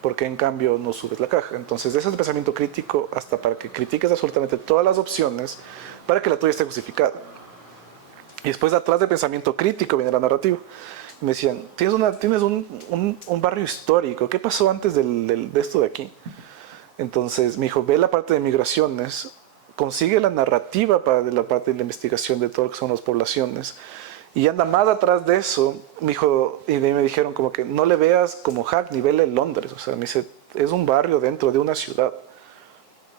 ¿Por qué en cambio no subes la caja? Entonces ese es el pensamiento crítico hasta para que critiques absolutamente todas las opciones para que la tuya esté justificada. Y después atrás del pensamiento crítico viene la narrativa. Me decían, tienes un barrio histórico, ¿qué pasó antes de esto de aquí? Entonces me dijo, ve la parte de migraciones, consigue la narrativa para la parte de la investigación de todo lo que son las poblaciones, y anda más atrás de eso, me dijo, y de ahí me dijeron como que no le veas como Hackney, vele Londres, o sea, me dice, es un barrio dentro de una ciudad.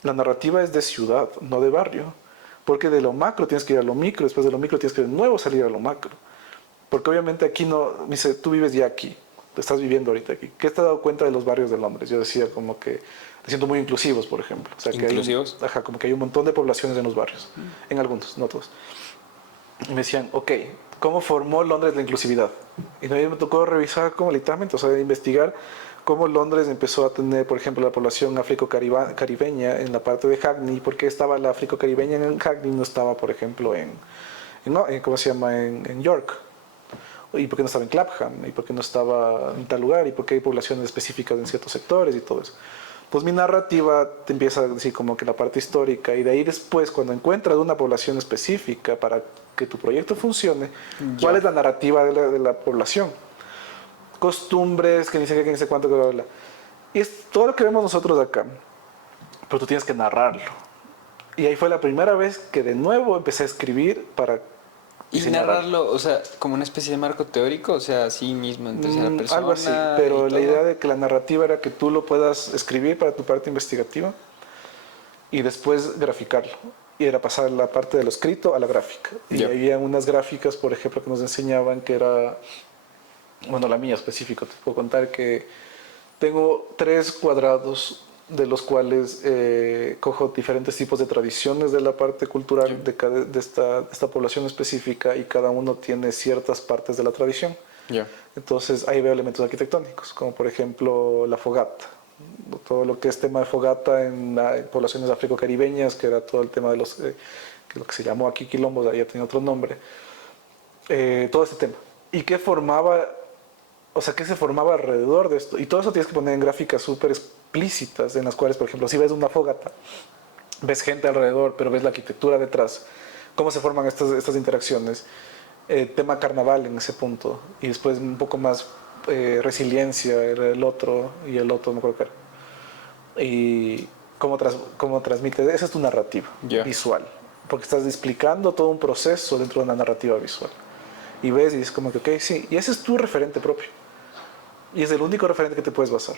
La narrativa es de ciudad, no de barrio, porque de lo macro tienes que ir a lo micro, después de lo micro tienes que de nuevo salir a lo macro. Porque obviamente aquí no, me dice, tú vives ya aquí, estás viviendo ahorita aquí. ¿Qué te has dado cuenta de los barrios de Londres? Yo decía como que, me siento muy inclusivos, por ejemplo. O sea, ¿Inclusivos? Que ajá, como que hay un montón de poblaciones en los barrios, en algunos, no todos. Y me decían, ok, ¿cómo formó Londres la inclusividad? Y a mí me tocó revisar como literalmente, o sea, investigar cómo Londres empezó a tener, por ejemplo, la población africo-caribeña en la parte de Hackney, por qué estaba la africo-caribeña en Hackney, no estaba, por ejemplo, ¿cómo se llama? En York. Y por qué no estaba en Clapham, y por qué no estaba en tal lugar, y por qué hay poblaciones específicas en ciertos sectores y todo eso. Pues mi narrativa te empieza a decir como que la parte histórica, y de ahí después, cuando encuentras una población específica para que tu proyecto funcione, ¿cuál es la narrativa de la población? Costumbres, que ni sé qué, que ni sé cuánto, que bla, bla. Y es todo lo que vemos nosotros acá, pero tú tienes que narrarlo. Y ahí fue la primera vez que de nuevo empecé a escribir para y narrarlo, o sea, como una especie de marco teórico, o sea, así mismo en tercera persona. Algo así, pero la idea de que la narrativa era que tú lo puedas escribir para tu parte investigativa y después graficarlo. Y era pasar la parte de lo escrito a la gráfica. Y había unas gráficas, por ejemplo, que nos enseñaban que era, bueno, la mía específica, te puedo contar que tengo 3 cuadrados de los cuales cojo diferentes tipos de tradiciones de la parte cultural de esta población específica y cada uno tiene ciertas partes de la tradición. Entonces ahí veo elementos arquitectónicos, como por ejemplo la fogata. Todo lo que es tema de fogata en poblaciones africo-caribeñas, que era todo el tema de lo que se llamó aquí quilombos, ya tenía otro nombre. Todo este tema. ¿Y qué formaba? O sea, ¿qué se formaba alrededor de esto? Y todo eso tienes que poner en gráficas súper explícitas, en las cuales, por ejemplo, si ves una fogata, ves gente alrededor, pero ves la arquitectura detrás, cómo se forman estas interacciones. Tema carnaval en ese punto. Y después un poco más resiliencia, era el otro, y el otro no creo que era. Y cómo transmite, esa es tu narrativa visual. Porque estás explicando todo un proceso dentro de una narrativa visual. Y ves y dices como que, ok, sí, y ese es tu referente propio. Y es el único referente que te puedes basar.